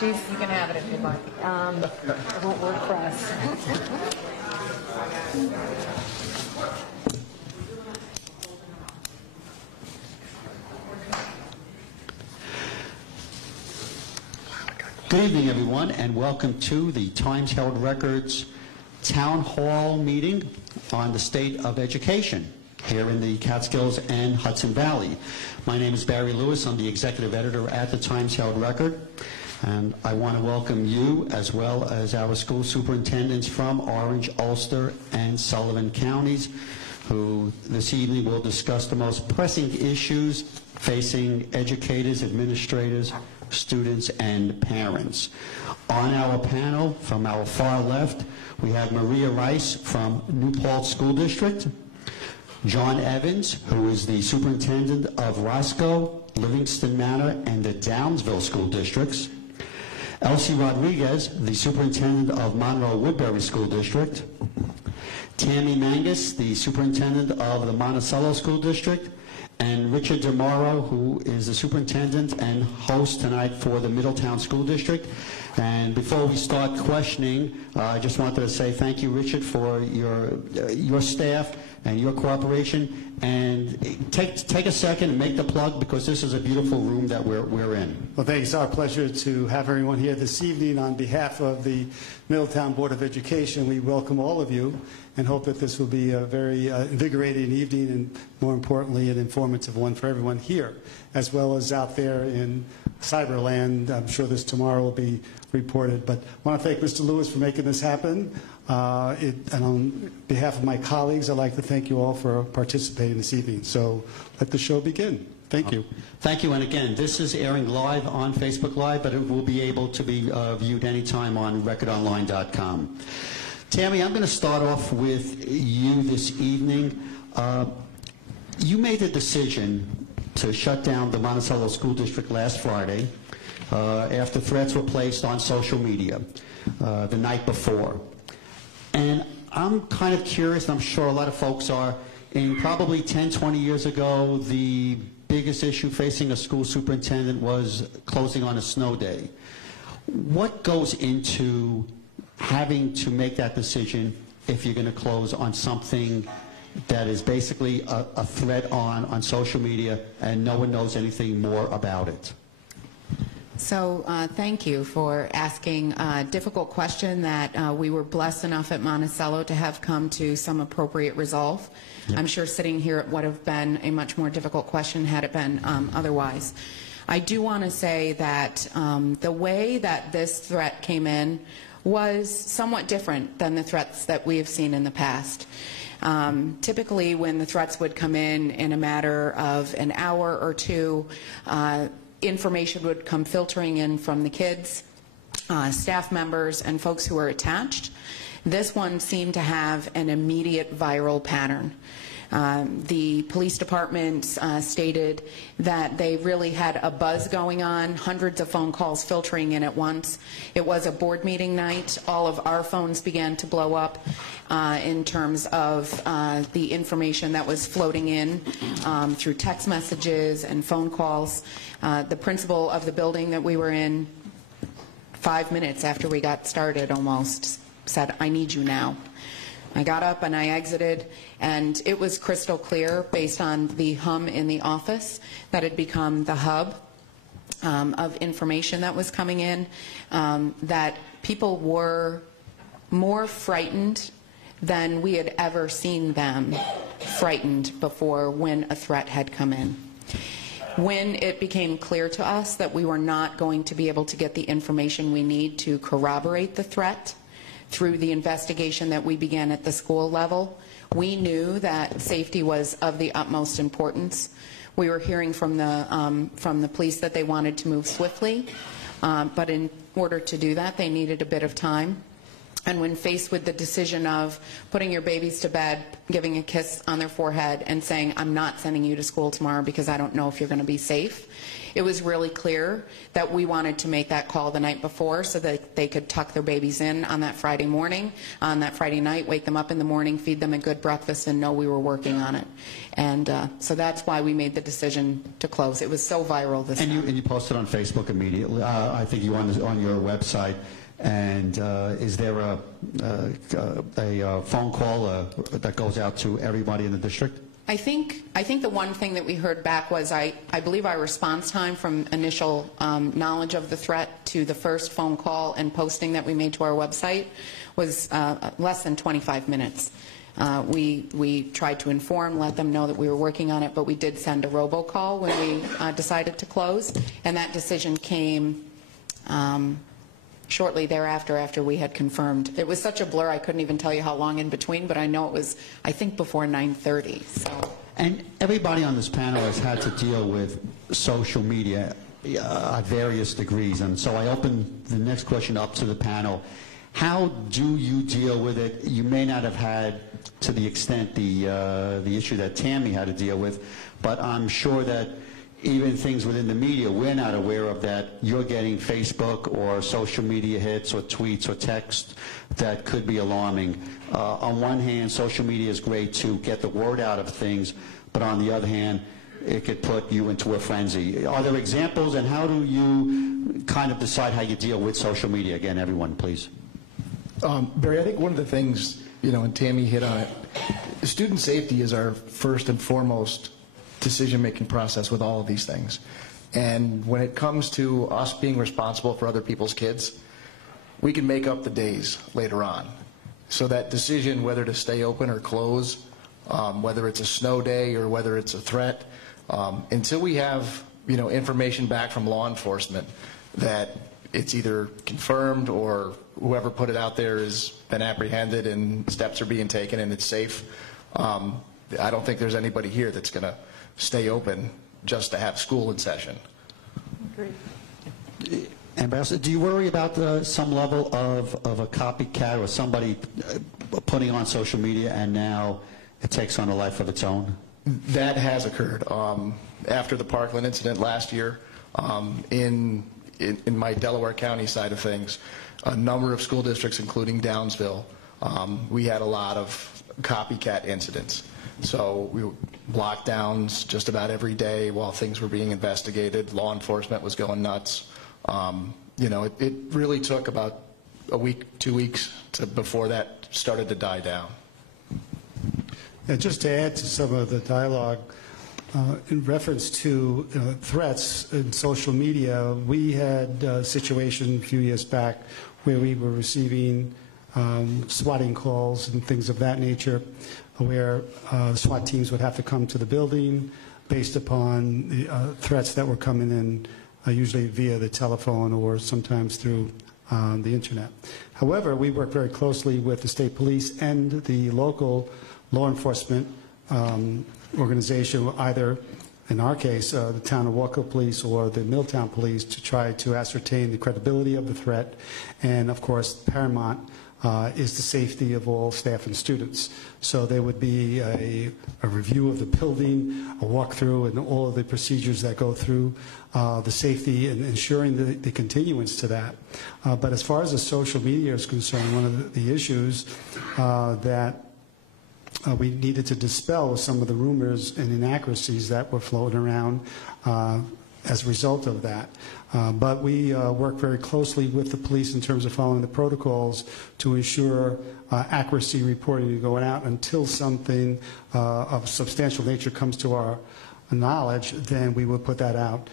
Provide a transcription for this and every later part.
You can have it if you'd like. It won't work for us. Good evening, everyone, and welcome to the Times Herald Records Town Hall meeting on the state of education here in the Catskills and Hudson Valley. My name is Barry Lewis. I'm the executive editor at the Times Herald Record, and I want to welcome you as well as our school superintendents from Orange, Ulster, and Sullivan counties, who this evening will discuss the most pressing issues facing educators, administrators, students, and parents. On our panel, from our far left, we have Maria Rice from New Paltz School District, John Evans, who is the superintendent of Roscoe, Livingston Manor, and the Downsville School Districts, Elsie Rodriguez, the superintendent of Monroe-Woodbury School District, Tammy Mangus, the superintendent of the Monticello School District, and Richard DeMauro, who is the superintendent and host tonight for the Middletown School District. And before we start questioning, I just wanted to say thank you, Richard, for your staff and your cooperation. And take a second and make the plug, because this is a beautiful room that we're in. Well, thanks. It's our pleasure to have everyone here this evening. On behalf of the Middletown Board of Education, we welcome all of you and hope that this will be a very invigorating evening and, more importantly, an informative one for everyone here, as well as out there in Cyberland. I'm sure this tomorrow will be reported. But I want to thank Mr. Lewis for making this happen. And on behalf of my colleagues, I'd like to thank you all for participating this evening. So let the show begin. Thank you. Thank you. And again, this is airing live on Facebook Live, but it will be able to be viewed anytime on recordonline.com. Tammy, I'm going to start off with you this evening. You made the decision to shut down the Monticello School District last Friday after threats were placed on social media the night before. And I'm kind of curious, and I'm sure a lot of folks are, in probably 10, 20 years ago, the biggest issue facing a school superintendent was closing on a snow day. What goes into having to make that decision if you're going to close on something that is basically a threat on social media and no one knows anything more about it? So thank you for asking a difficult question that we were blessed enough at Monticello to have come to some appropriate resolve. Yep. I'm sure sitting here it would have been a much more difficult question had it been otherwise. I do want to say that the way that this threat came in was somewhat different than the threats that we have seen in the past. Typically, when the threats would come in a matter of an hour or two, information would come filtering in from the kids, staff members, and folks who were attached. This one seemed to have an immediate viral pattern. The police department stated that they really had a buzz going on, hundreds of phone calls filtering in at once. It was a board meeting night. All of our phones began to blow up in terms of the information that was floating in through text messages and phone calls. The principal of the building that we were in, 5 minutes after we got started almost, said, "I need you now." I got up and I exited, and it was crystal clear, based on the hum in the office, that had become the hub of information that was coming in, that people were more frightened than we had ever seen them frightened before when a threat had come in. When it became clear to us that we were not going to be able to get the information we need to corroborate the threat through the investigation that we began at the school level, we knew that safety was of the utmost importance. We were hearing from the police that they wanted to move swiftly, but in order to do that, they needed a bit of time. And when faced with the decision of putting your babies to bed, giving a kiss on their forehead, and saying, I'm not sending you to school tomorrow because I don't know if you're going to be safe, it was really clear that we wanted to make that call the night before so that they could tuck their babies in on that Friday morning, on that Friday night, wake them up in the morning, feed them a good breakfast, and know we were working on it. And so that's why we made the decision to close. It was so viral this time. And you posted on Facebook immediately. I think you on your website. And is there a phone call that goes out to everybody in the district? I think the one thing that we heard back was I believe our response time from initial knowledge of the threat to the first phone call and posting that we made to our website was less than 25 minutes. We tried to inform, let them know that we were working on it, but we did send a robocall when we decided to close, and that decision came shortly thereafter, after we had confirmed. It was such a blur, I couldn't even tell you how long in between, but I know it was, I think, before 9:30. So. And everybody on this panel has had to deal with social media at various degrees, and so I open the next question up to the panel. How do you deal with it? You may not have had, to the extent, the issue that Tammy had to deal with, but I'm sure that even things within the media we're not aware of, that you're getting Facebook or social media hits or tweets or text that could be alarming. On one hand, social media is great to get the word out of things, but on the other hand, it could put you into a frenzy. Are there examples, and how do you kind of decide how you deal with social media? Again, everyone, please. Barry, I think one of the things, and Tammy hit on it, student safety is our first and foremost decision-making process with all of these things. And when it comes to us being responsible for other people's kids, we can make up the days later on. So that decision whether to stay open or close, whether it's a snow day or whether it's a threat, until we have information back from law enforcement that it's either confirmed or whoever put it out there has been apprehended and steps are being taken and it's safe, I don't think there's anybody here that's going to stay open just to have school in session. Agreed. Ambassador, do you worry about some level of a copycat or somebody putting on social media and now it takes on a life of its own? That has occurred. After the Parkland incident last year, in my Delaware County side of things, a number of school districts, including Downsville, we had a lot of copycat incidents. So we lockdowns just about every day while things were being investigated. Law enforcement was going nuts. It really took about a week, 2 weeks before that started to die down. Yeah, just to add to some of the dialogue, in reference to threats in social media, we had a situation a few years back where we were receiving swatting calls and things of that nature, where SWAT teams would have to come to the building based upon the threats that were coming in, usually via the telephone or sometimes through the internet. However, we work very closely with the state police and the local law enforcement organization, either in our case, the town of Walker Police or the Milltown Police, to try to ascertain the credibility of the threat. And of course, paramount is the safety of all staff and students. So there would be a review of the building, a walkthrough, and all of the procedures that go through the safety and ensuring the continuance to that. But as far as the social media is concerned, one of the issues that we needed to dispel some of the rumors and inaccuracies that were floating around as a result of that. But we work very closely with the police in terms of following the protocols to ensure accuracy reporting going out until something of substantial nature comes to our knowledge. Then we would put that out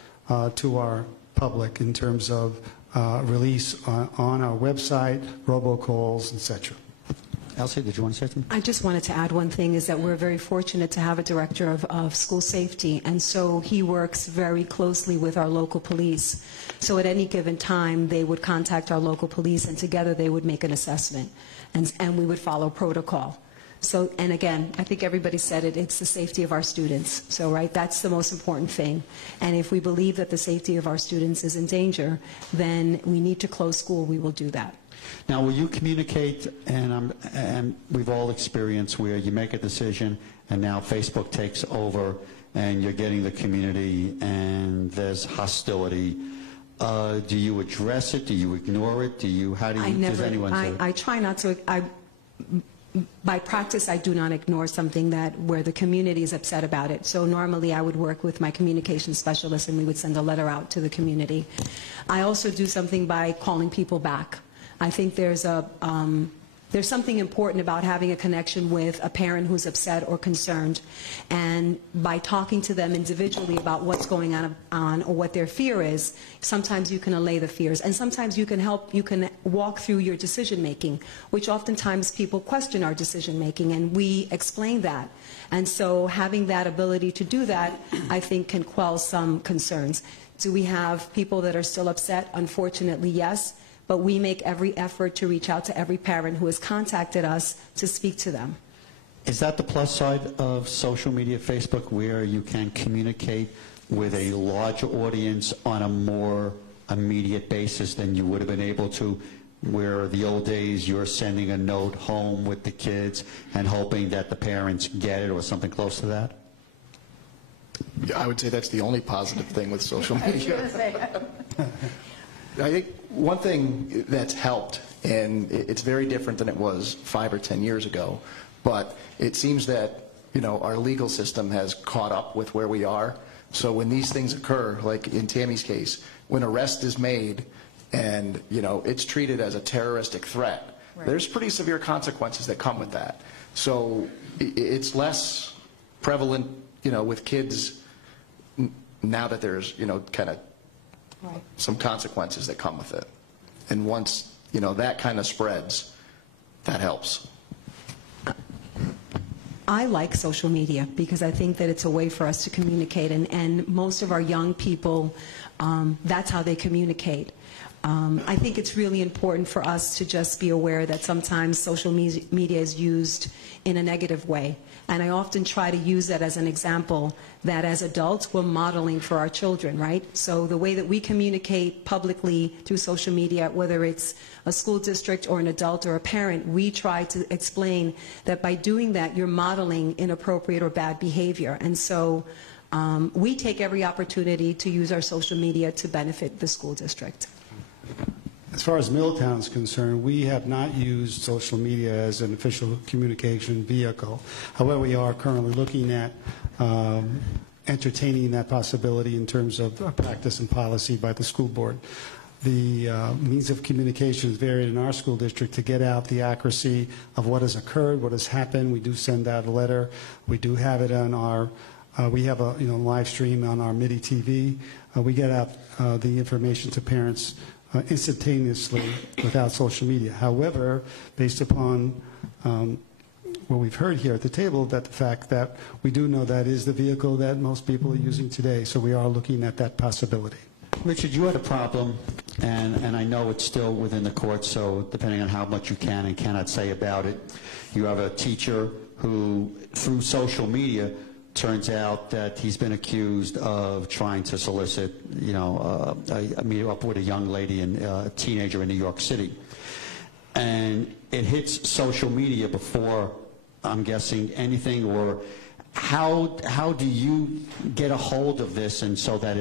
to our public in terms of release on our website, robocalls, etc. Elsie, did you want to say something? I just wanted to add one thing, is that we're very fortunate to have a director of school safety, and so he works very closely with our local police. So at any given time, they would contact our local police, and together they would make an assessment, and we would follow protocol. So, and again, I think everybody said it, it's the safety of our students. So, right, that's the most important thing. And if we believe that the safety of our students is in danger, then we need to close school, we will do that. Now, will you communicate, and we've all experienced where you make a decision and now Facebook takes over and you're getting the community and there's hostility. Do you address it? Do you ignore it? How do you, does anyone say? I try not to. By practice, I do not ignore something where the community is upset about it. So normally I would work with my communication specialist and we would send a letter out to the community. I also do something by calling people back. I think there's something important about having a connection with a parent who's upset or concerned, and by talking to them individually about what's going on or what their fear is, sometimes you can allay the fears, and sometimes you can walk through your decision making, which oftentimes people question our decision making, and we explain that. And so having that ability to do that, I think, can quell some concerns. Do we have people that are still upset? Unfortunately, yes. But we make every effort to reach out to every parent who has contacted us to speak to them. Is that the plus side of social media, Facebook, where you can communicate with a larger audience on a more immediate basis than you would have been able to, where the old days you're sending a note home with the kids and hoping that the parents get it or something close to that? Yeah, I would say that's the only positive thing with social media. I think one thing that's helped, and it's very different than it was 5 or 10 years ago, but it seems that, you know, our legal system has caught up with where we are. So when these things occur, like in Tammy's case, when arrest is made and, you know, it's treated as a terroristic threat, right, there's pretty severe consequences that come with that. So it's less prevalent, you know, with kids now that there's, you know, kind of right, some consequences that come with it. And once, you know, that kind of spreads, that helps. I like social media because I think that it's a way for us to communicate, and most of our young people, that's how they communicate. I think it's really important for us to just be aware that sometimes social media is used in a negative way. And I often try to use that as an example that as adults we're modeling for our children, right? So the way that we communicate publicly through social media, whether it's a school district or an adult or a parent, we try to explain that by doing that you're modeling inappropriate or bad behavior. And so we take every opportunity to use our social media to benefit the school district. As far as Middletown is concerned, we have not used social media as an official communication vehicle. However, we are currently looking at entertaining that possibility in terms of practice and policy by the school board. The means of communication is varied in our school district to get out the accuracy of what has occurred, what has happened. We do send out a letter. We do have it on our we have a live stream on our MIDI TV. We get out the information to parents instantaneously without social media. However, based upon what we've heard here at the table, that the fact that we do know that is the vehicle that most people are using today, so we are looking at that possibility. Richard, you had a problem, and I know it's still within the courts, so depending on how much you can and cannot say about it, you have a teacher who, through social media, turns out that he's been accused of trying to solicit, a meet up with a young lady and a teenager in New York City. And it hits social media before, I'm guessing, anything, or how do you get a hold of this and so that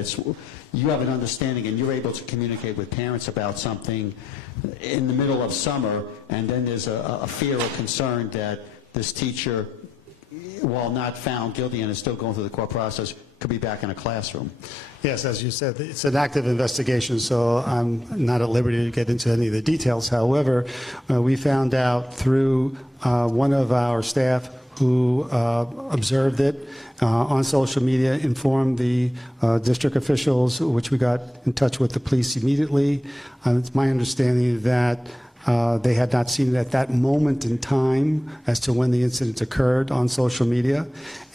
you have an understanding and you're able to communicate with parents about something in the middle of summer, and then there's a fear or concern that this teacher, while not found guilty and is still going through the court process, could be back in a classroom? Yes, as you said, it's an active investigation, so I'm not at liberty to get into any of the details. However, we found out through one of our staff who observed it on social media, informed the district officials, which we got in touch with the police immediately. It's my understanding that they had not seen it at that moment in time as to when the incident occurred on social media.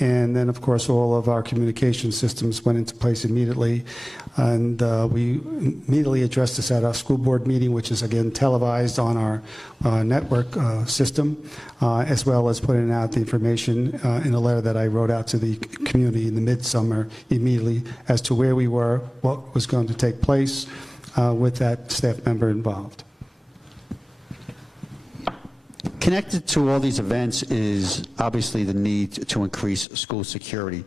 And then, of course, all of our communication systems went into place immediately. And we immediately addressed this at our school board meeting, which is, again, televised on our network system, as well as putting out the information in a letter that I wrote out to the community in the midsummer immediately as to where we were, what was going to take place with that staff member involved. Connected to all these events is obviously the need to increase school security.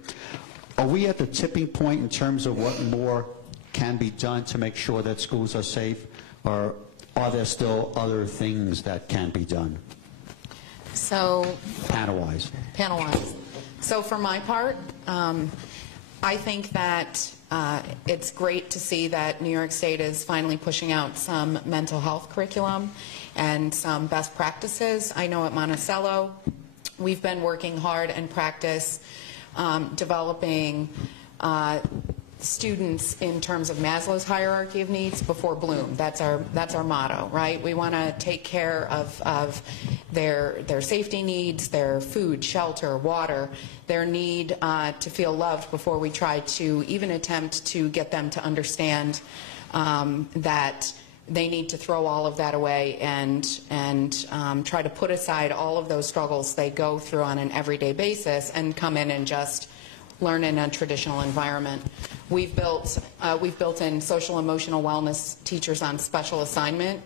Are we at the tipping point in terms of what more can be done to make sure that schools are safe, or are there still other things that can be done, So, panel-wise? panel-wise. So for my part, I think that it's great to see that New York State is finally pushing out some mental health curriculum and some best practices. I know at Monticello, we've been working hard and practice developing students in terms of Maslow's hierarchy of needs before Bloom. That's our motto, right? We want to take care of their safety needs, their food, shelter, water, their need to feel loved before we try to even attempt to get them to understand that they need to throw all of that away and try to put aside all of those struggles they go through on an everyday basis and come in and just learn in a traditional environment. We've built in social emotional wellness teachers on special assignment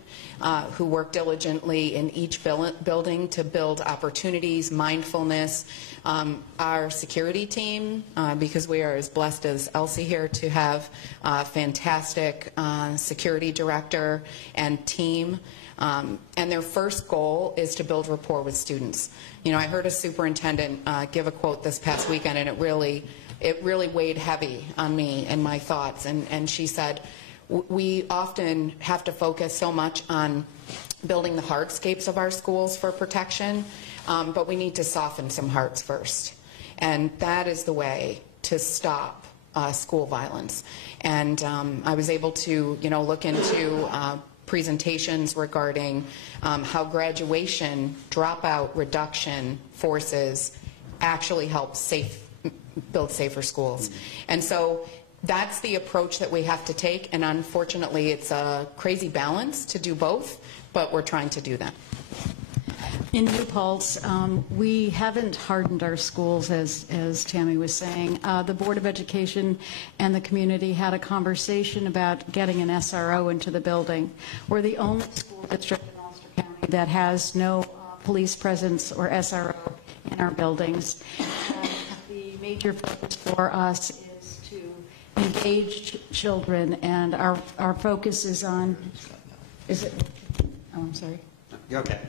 who work diligently in each building to build opportunities, mindfulness. Our security team, because we are as blessed as Elsie here to have a fantastic security director and team. And their first goal is to build rapport with students. You know, I heard a superintendent give a quote this past weekend, and it really weighed heavy on me and my thoughts. And she said, we often have to focus so much on building the hardscapes of our schools for protection, but we need to soften some hearts first. And that is the way to stop school violence. And I was able to, look into presentations regarding how graduation dropout reduction forces actually help build safer schools. And so that's the approach that we have to take, and unfortunately it's a crazy balance to do both, but we're trying to do that. In New Paltz, we haven't hardened our schools, as Tammy was saying. The Board of Education and the community had a conversation about getting an SRO into the building. We're the only school district in Ulster County that has no police presence or SRO in our buildings. The major focus for us is to engage children, and our focus is on, I'm sorry. You're okay.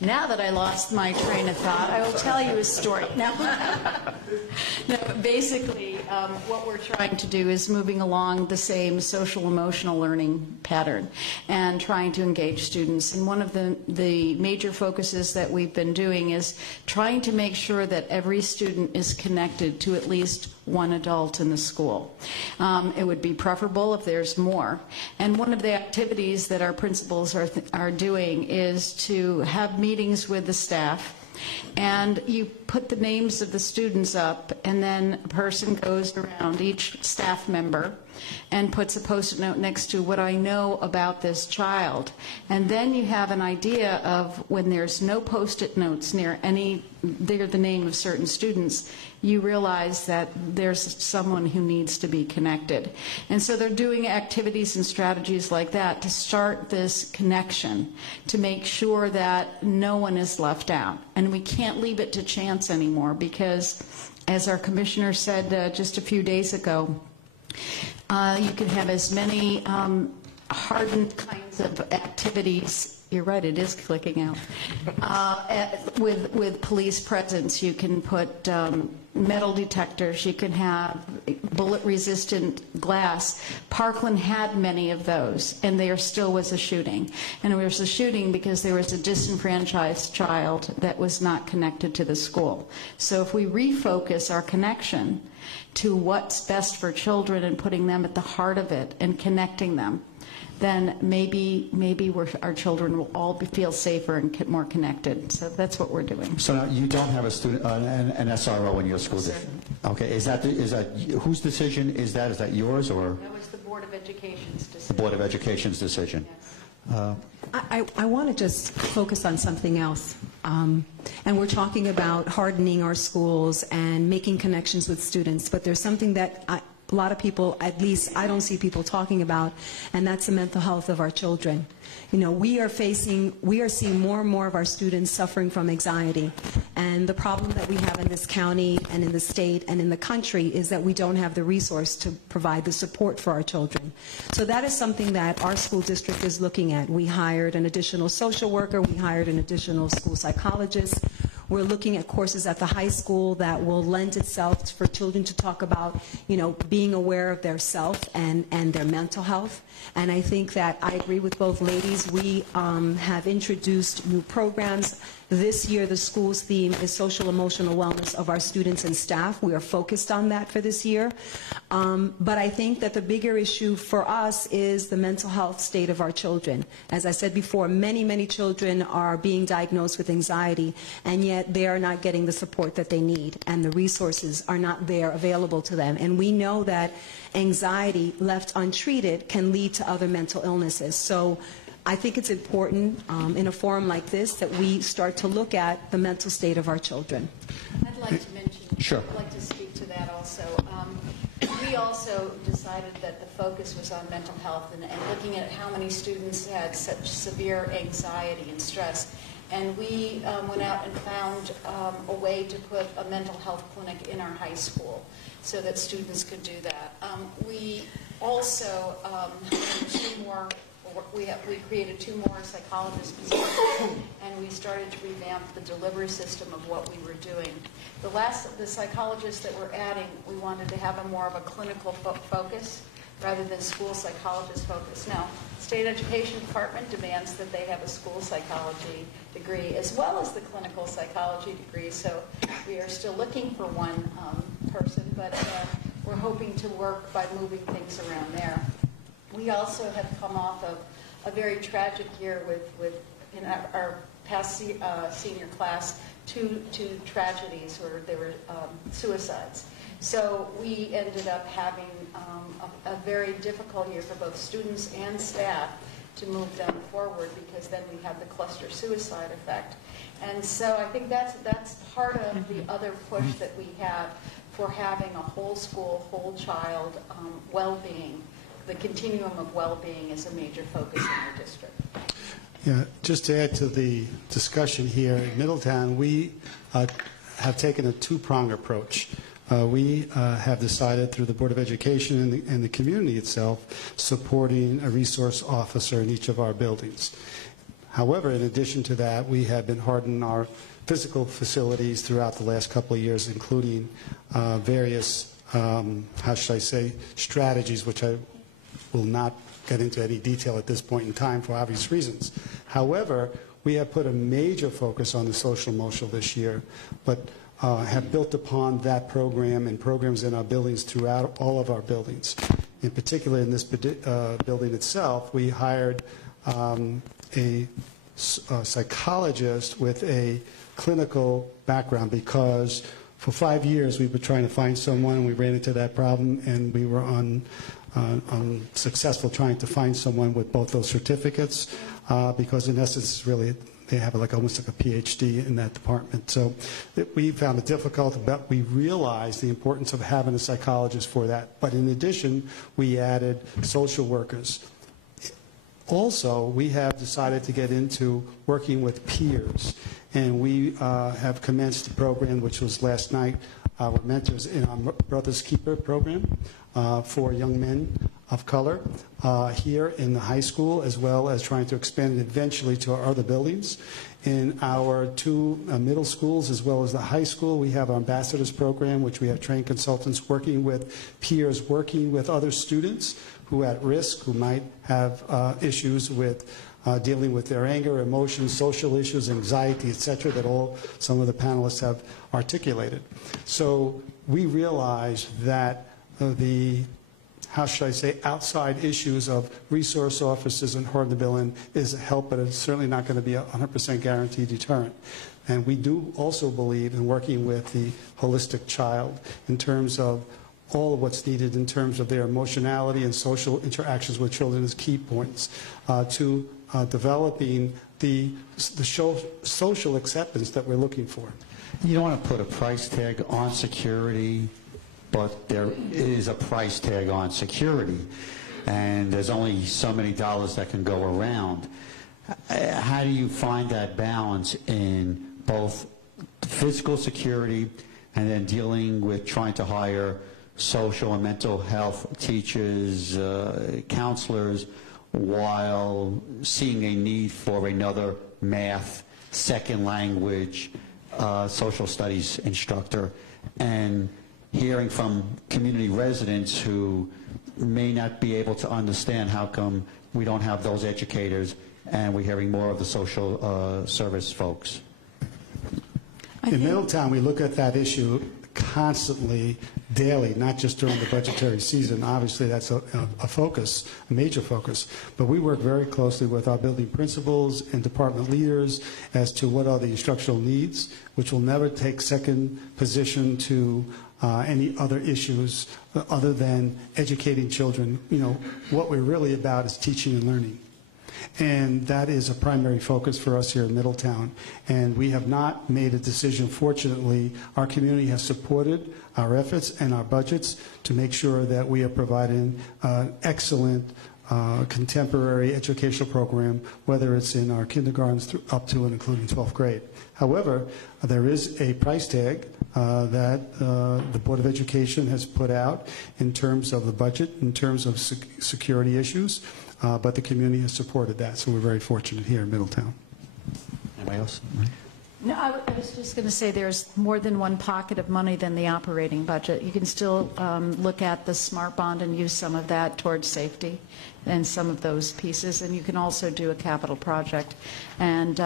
Now that I lost my train of thought, I will tell you a story. No, basically, what we're trying to do is moving along the same social-emotional learning pattern and trying to engage students. And one of the major focuses that we've been doing is trying to make sure that every student is connected to at least one adult in the school. It would be preferable if there's more. And one of the activities that our principals are doing is to have meetings with the staff, and you put the names of the students up, and then a person goes around, each staff member, and puts a post-it note next to what I know about this child. And then you have an idea of when there's no post-it notes near the name of certain students, you realize that there's someone who needs to be connected. And so they're doing activities and strategies like that to start this connection, to make sure that no one is left out. And we can't leave it to chance anymore, because, as our commissioner said just a few days ago, you can have as many hardened kinds of activities. You're right, it is clicking out. With police presence, you can put metal detectors, you can have bullet-resistant glass. Parkland had many of those, and there still was a shooting. And there was a shooting because there was a disenfranchised child that was not connected to the school. So if we refocus our connection to what's best for children and putting them at the heart of it and connecting them, then maybe our children will all feel safer and more connected. So that's what we're doing. So now you don't have a student, an SRO in your school district? Okay, is that whose decision is that? Is that yours, or? That was the Board of Education's decision. The Board of Education's decision. Yes. I want to just focus on something else. And we're talking about hardening our schools and making connections with students, but there's something that a lot of people, at least I don't see people talking about, and that's the mental health of our children. You know, we are seeing more and more of our students suffering from anxiety, and the problem that we have in this county and in the state and in the country is that we don't have the resource to provide the support for our children. So that is something that our school district is looking at. We hired an additional social worker, we hired an additional school psychologist. We're looking at courses at the high school that will lend itself for children to talk about, you know, being aware of their self and their mental health. And I think that I agree with both ladies. We have introduced new programs. This year, the school's theme is social emotional wellness of our students and staff. We are focused on that for this year. But I think that the bigger issue for us is the mental health state of our children. As I said before, many, many children are being diagnosed with anxiety, and yet they are not getting the support that they need, and the resources are not there available to them. And we know that anxiety, left untreated, can lead to other mental illnesses. So I think it's important in a forum like this that we start to look at the mental state of our children. I'd like to mention, Sure. I'd like to speak to that also. We also decided that the focus was on mental health and looking at how many students had such severe anxiety and stress. And we went out and found a way to put a mental health clinic in our high school so that students could do that. We also we created 2 more psychologist positions, and we started to revamp the delivery system of what we were doing. The psychologists that we're adding, we wanted to have more of a clinical focus rather than school psychologist focus. Now, State Education Department demands that they have a school psychology degree as well as the clinical psychology degree, so we are still looking for one person, but we're hoping to work by moving things around there. We also have come off of a very tragic year with in our past senior class, two tragedies where there were suicides. So we ended up having a very difficult year for both students and staff to move them forward, because then we have the cluster suicide effect. And so I think that's part of the other push that we have for having a whole school, whole child well-being. The continuum of well-being is a major focus in our district. Yeah, just to add to the discussion here, in Middletown, we have taken a 2-pronged approach. We have decided through the Board of Education and the community itself supporting a resource officer in each of our buildings. However, in addition to that, we have been hardening our physical facilities throughout the last couple of years, including various, how should I say, strategies, which I will not get into any detail at this point in time for obvious reasons. However, we have put a major focus on the social emotional this year, but have built upon that program and programs in our buildings throughout all of our buildings. In particular, in this building itself, we hired a psychologist with a clinical background, because for 5 years we've been trying to find someone, and we ran into that problem, and we were unsuccessful trying to find someone with both those certificates, because in essence, really, they have almost like a PhD in that department. So we found it difficult, but we realized the importance of having a psychologist for that. But in addition, we added social workers. Also, we have decided to get into working with peers, and we have commenced a program, which was last night, our mentors in our Brothers Keeper program for young men of color here in the high school, as well as trying to expand it eventually to our other buildings. In our 2 middle schools, as well as the high school, we have our ambassadors program, which we have trained consultants working with peers, working with other students who are at risk, who might have issues with dealing with their anger, emotions, social issues, anxiety, etc., that some of the panelists have articulated. So we realize that how should I say, outside issues of resource officers and hardening the building is a help, but it's certainly not going to be a 100% guaranteed deterrent. And we do also believe in working with the holistic child in terms of all of what's needed in terms of their emotionality and social interactions with children as key points to developing the social acceptance that we're looking for. You don't want to put a price tag on security but there is a price tag on security, and there's only so many dollars that can go around. How do you find that balance in both physical security and then dealing with trying to hire social and mental health teachers, counselors, while seeing a need for another math, second language, social studies instructor, and hearing from community residents who may not be able to understand how come we don't have those educators, and we're hearing more of the social service folks? In Middletown, we look at that issue constantly, daily, not just during the budgetary season. Obviously, that's a focus, a major focus. But we work very closely with our building principals and department leaders as to what are the instructional needs, which will never take second position to any other issues other than educating children. You know, what we're really about is teaching and learning. And that is a primary focus for us here in Middletown. And we have not made a decision. Fortunately, our community has supported our efforts and our budgets to make sure that we are providing excellent contemporary educational program, whether it's in our kindergartens up to and including 12th grade. However, there is a price tag that the Board of Education has put out in terms of the budget, in terms of security issues. But the community has supported that, so we're very fortunate here in Middletown. Anybody else? No, I was just going to say there's more than one pocket of money than the operating budget. You can still look at the SMART bond and use some of that towards safety and some of those pieces, and you can also do a capital project and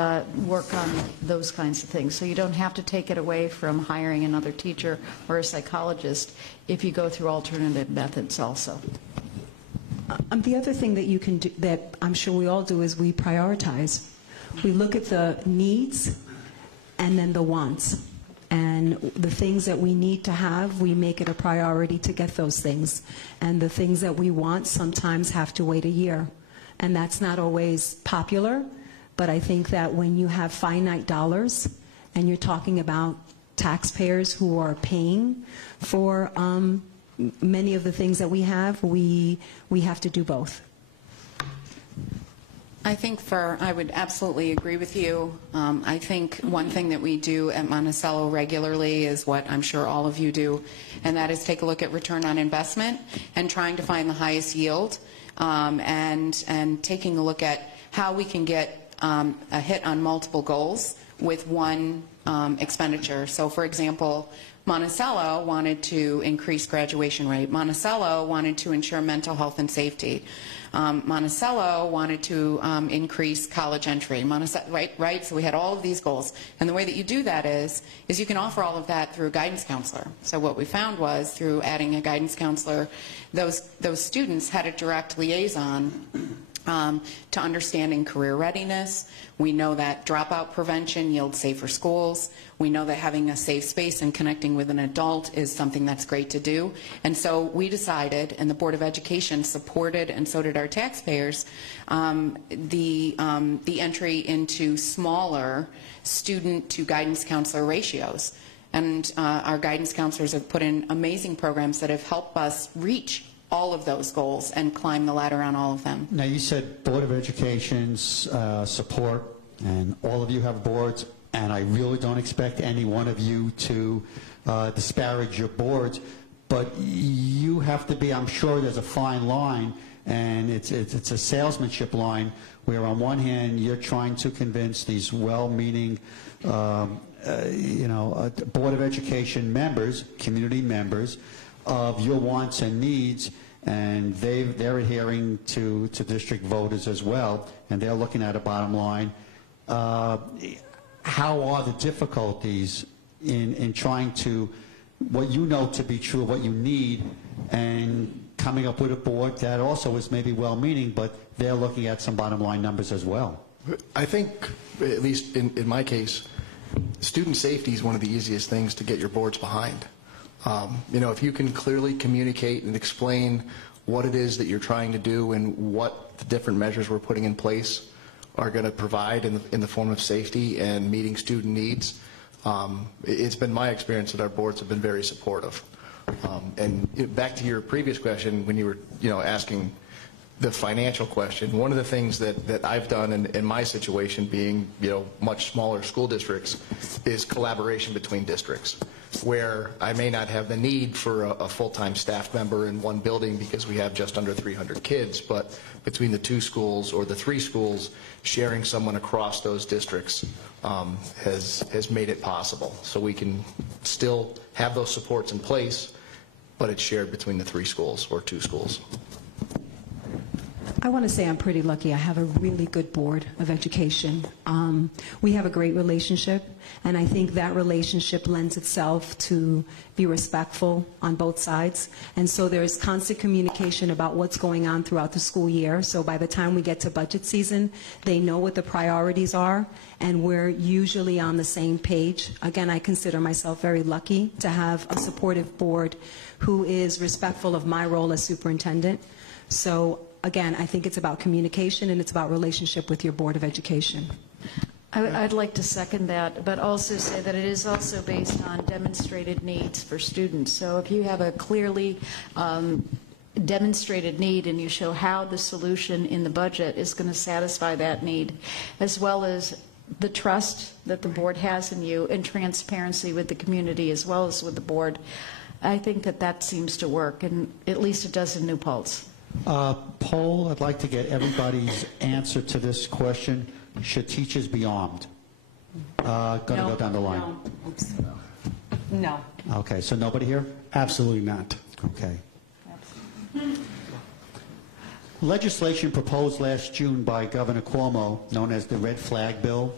work on those kinds of things. So you don't have to take it away from hiring another teacher or a psychologist if you go through alternative methods also. The other thing that you can do, that I'm sure we all do, is we prioritize. We look at the needs and then the wants. And the things that we need to have, we make it a priority to get those things. And the things that we want sometimes have to wait a year. And that's not always popular, but I think that when you have finite dollars and you're talking about taxpayers who are paying for many of the things that we have to do both. I think I would absolutely agree with you. I think one thing that we do at Monticello regularly is what I'm sure all of you do, and that is take a look at return on investment and trying to find the highest yield, and taking a look at how we can get a hit on multiple goals with one expenditure. So, for example, Monticello wanted to increase graduation rate. Monticello wanted to ensure mental health and safety. Monticello wanted to increase college entry. Right? So we had all of these goals. And the way that you do that is you can offer all of that through a guidance counselor. So what we found was through adding a guidance counselor, those students had a direct liaison to understanding career readiness. We know that dropout prevention yields safer schools. We know that having a safe space and connecting with an adult is something that's great to do. And so we decided, and the Board of Education supported, and so did our taxpayers, the entry into smaller student to guidance counselor ratios. And our guidance counselors have put in amazing programs that have helped us reach all of those goals and climb the ladder on all of them. Now, you said Board of Education's support, and all of you have boards, and I really don't expect any one of you to disparage your boards, but you have to be, I'm sure there's a fine line, and it's a salesmanship line, where on one hand you're trying to convince these well-meaning Board of Education members, community members, of your wants and needs, and they're adhering to district voters as well, and they're looking at a bottom line. How are the difficulties in trying to, what you know to be true, what you need, and coming up with a board that also is maybe well-meaning, but they're looking at some bottom line numbers as well? I think, at least in my case, student safety is one of the easiest things to get your boards behind. If you can clearly communicate and explain what it is that you're trying to do and what the different measures we're putting in place are going to provide in the form of safety and meeting student needs, it's been my experience that our boards have been very supportive. And back to your previous question, when you were asking the financial question, one of the things that I've done in my situation, being much smaller school districts, is collaboration between districts, where I may not have the need for a full-time staff member in one building because we have just under 300 kids, but between the 2 schools or the 3 schools, sharing someone across those districts has made it possible. So we can still have those supports in place, but it's shared between the 3 schools or 2 schools. I want to say I'm pretty lucky. I have a really good board of education. We have a great relationship, and I think that relationship lends itself to be respectful on both sides. And so there's constant communication about what's going on throughout the school year. So by the time we get to budget season, they know what the priorities are, and we're usually on the same page. Again, I consider myself very lucky to have a supportive board who is respectful of my role as superintendent. So again, I think it's about communication and it's about relationship with your Board of Education. I'd like to second that, but also say that it is also based on demonstrated needs for students. So if you have a clearly demonstrated need and you show how the solution in the budget is going to satisfy that need, as well as the trust that the board has in you and transparency with the community as well as with the board, I think that seems to work, and at least it does in New Paltz. Poll, I'd like to get everybody's answer to this question. Should teachers be armed? Going to go down the line. No. Oops. No. Okay, so nobody here? Absolutely not. Okay. Legislation proposed last June by Governor Cuomo, known as the Red Flag Bill,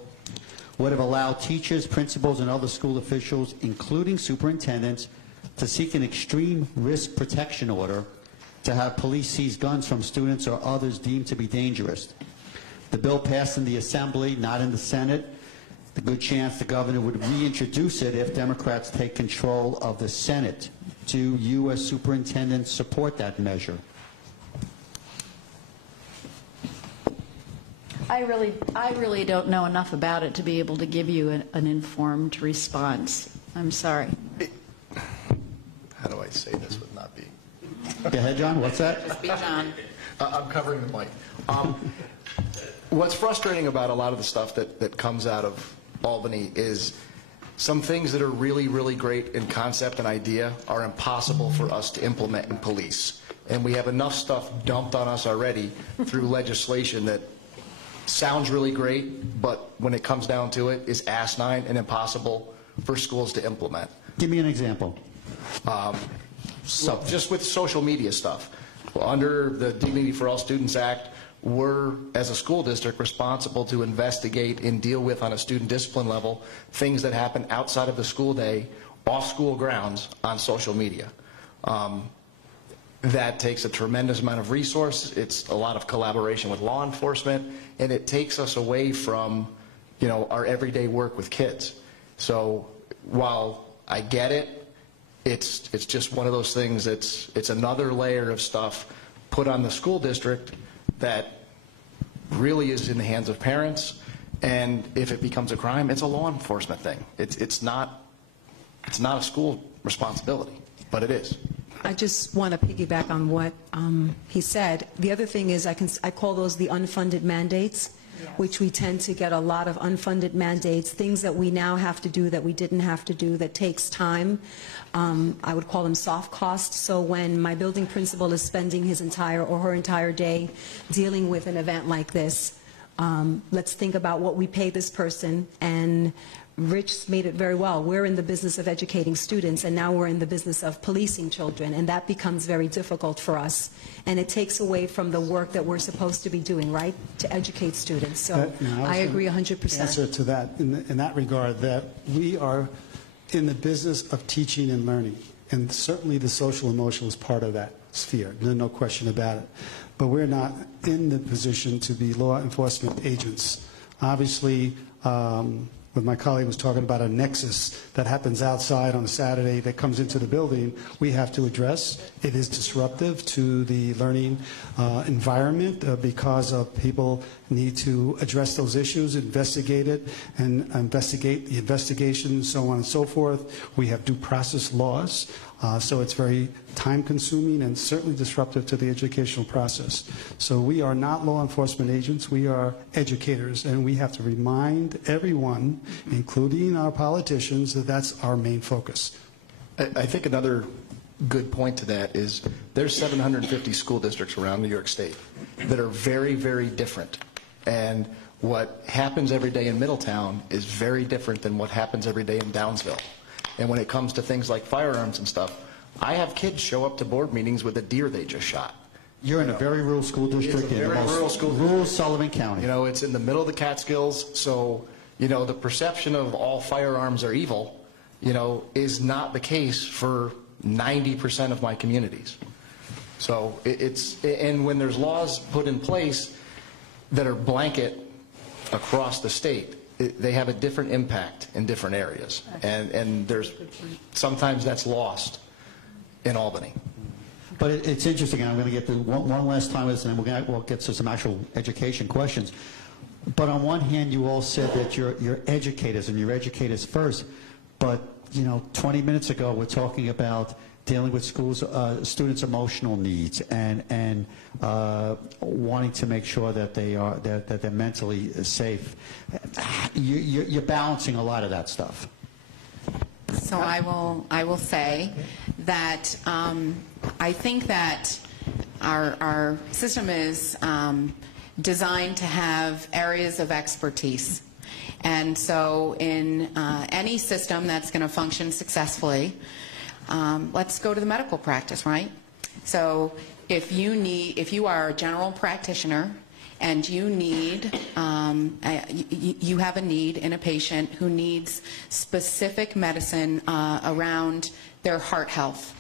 would have allowed teachers, principals, and other school officials, including superintendents, to seek an extreme risk protection order to have police seize guns from students or others deemed to be dangerous. The bill passed in the Assembly, not in the Senate. The good chance the governor would reintroduce it if Democrats take control of the Senate. Do you as superintendents support that measure? I really don't know enough about it to be able to give you an informed response. I'm sorry. How do I say this with not being... Go ahead, John. What's that? Just be John. I'm covering the mic. What's frustrating about a lot of the stuff that comes out of Albany is some things that are really, really great in concept and idea are impossible for us to implement in police. And we have enough stuff dumped on us already through legislation that sounds really great, but when it comes down to it, is asinine and impossible for schools to implement. Give me an example. So just with social media stuff. Under the Dignity for All Students Act, we're, as a school district, responsible to investigate and deal with, on a student discipline level, things that happen outside of the school day, off school grounds, on social media. That takes a tremendous amount of resource. It's a lot of collaboration with law enforcement, and it takes us away from, our everyday work with kids. So while I get it, it's just one of those things. It's another layer of stuff put on the school district that really is in the hands of parents, and if it becomes a crime, it's a law enforcement thing. It's not a school responsibility, but it is. I just want to piggyback on what he said. The other thing is I call those the unfunded mandates, yes, which we tend to get a lot of unfunded mandates, things that we now have to do that we didn't have to do, that takes time. I would call them soft costs. So when my building principal is spending his entire or her entire day dealing with an event like this, let's think about what we pay this person. And Rich made it very well. We're in the business of educating students, and now we're in the business of policing children, and that becomes very difficult for us. And it takes away from the work that we're supposed to be doing, right, to educate students. So I agree 100%. Answer to that in that regard, that we are in the business of teaching and learning, and certainly the social emotional is part of that sphere. There's no question about it. But we're not in the position to be law enforcement agents. Obviously, what my colleague was talking about, a nexus that happens outside on a Saturday that comes into the building, we have to address. It is disruptive to the learning environment because people need to address those issues, investigate it, and investigate the investigation, and so on and so forth. We have due process laws. So it's very time-consuming and certainly disruptive to the educational process. So we are not law enforcement agents, we are educators, and we have to remind everyone, including our politicians, that that's our main focus. I think another good point to that is there's 750 school districts around New York State that are very, very different. And what happens every day in Middletown is very different than what happens every day in Downsville. And when it comes to things like firearms and stuff, I have kids show up to board meetings with a deer they just shot. You're in a very rural school district in the most rural Sullivan County. You know, it's in the middle of the Catskills, so, you know, the perception of all firearms are evil, you know, is not the case for 90% of my communities. So and when there's laws put in place that are blanket across the state, they have a different impact in different areas. And there's sometimes that's lost in Albany. But it's interesting, and I'm going to get to one last time with this, and then we'll get to some actual education questions. But on one hand, you all said that you're educators, and you're educators first. But, you know, 20 minutes ago, we're talking about dealing with students' emotional needs and wanting to make sure that they're mentally safe. You're balancing a lot of that stuff. So I will say that I think that our system is designed to have areas of expertise. And so in any system that's going to function successfully, let's go to the medical practice, right? So if you are a general practitioner and you need, you have a need in a patient who needs specific medicine around their heart health,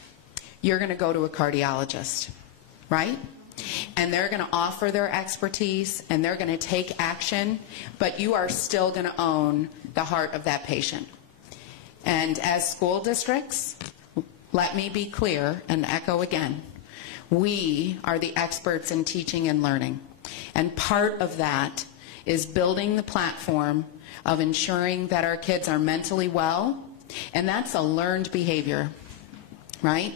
you're going to go to a cardiologist, right? And they're going to offer their expertise and they're going to take action, but you are still going to own the heart of that patient. And as school districts, let me be clear and echo again, we are the experts in teaching and learning. And part of that is building the platform of ensuring that our kids are mentally well, and that's a learned behavior, right?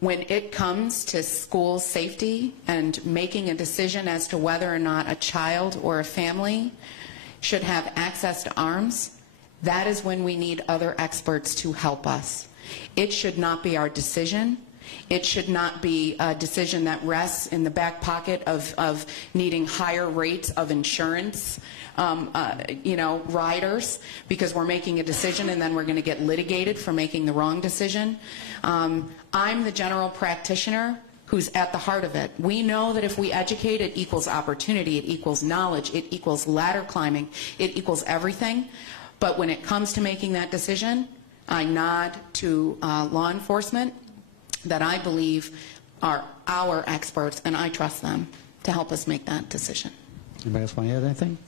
When it comes to school safety and making a decision as to whether or not a child or a family should have access to arms, that is when we need other experts to help us. It should not be our decision. It should not be a decision that rests in the back pocket of needing higher rates of insurance, riders, because we're making a decision and then we're going to get litigated for making the wrong decision. I'm the general practitioner who's at the heart of it. We know that if we educate, it equals opportunity, it equals knowledge, it equals ladder climbing, it equals everything. But when it comes to making that decision, I nod to law enforcement that I believe are our experts, and I trust them to help us make that decision. Anybody else want to add anything?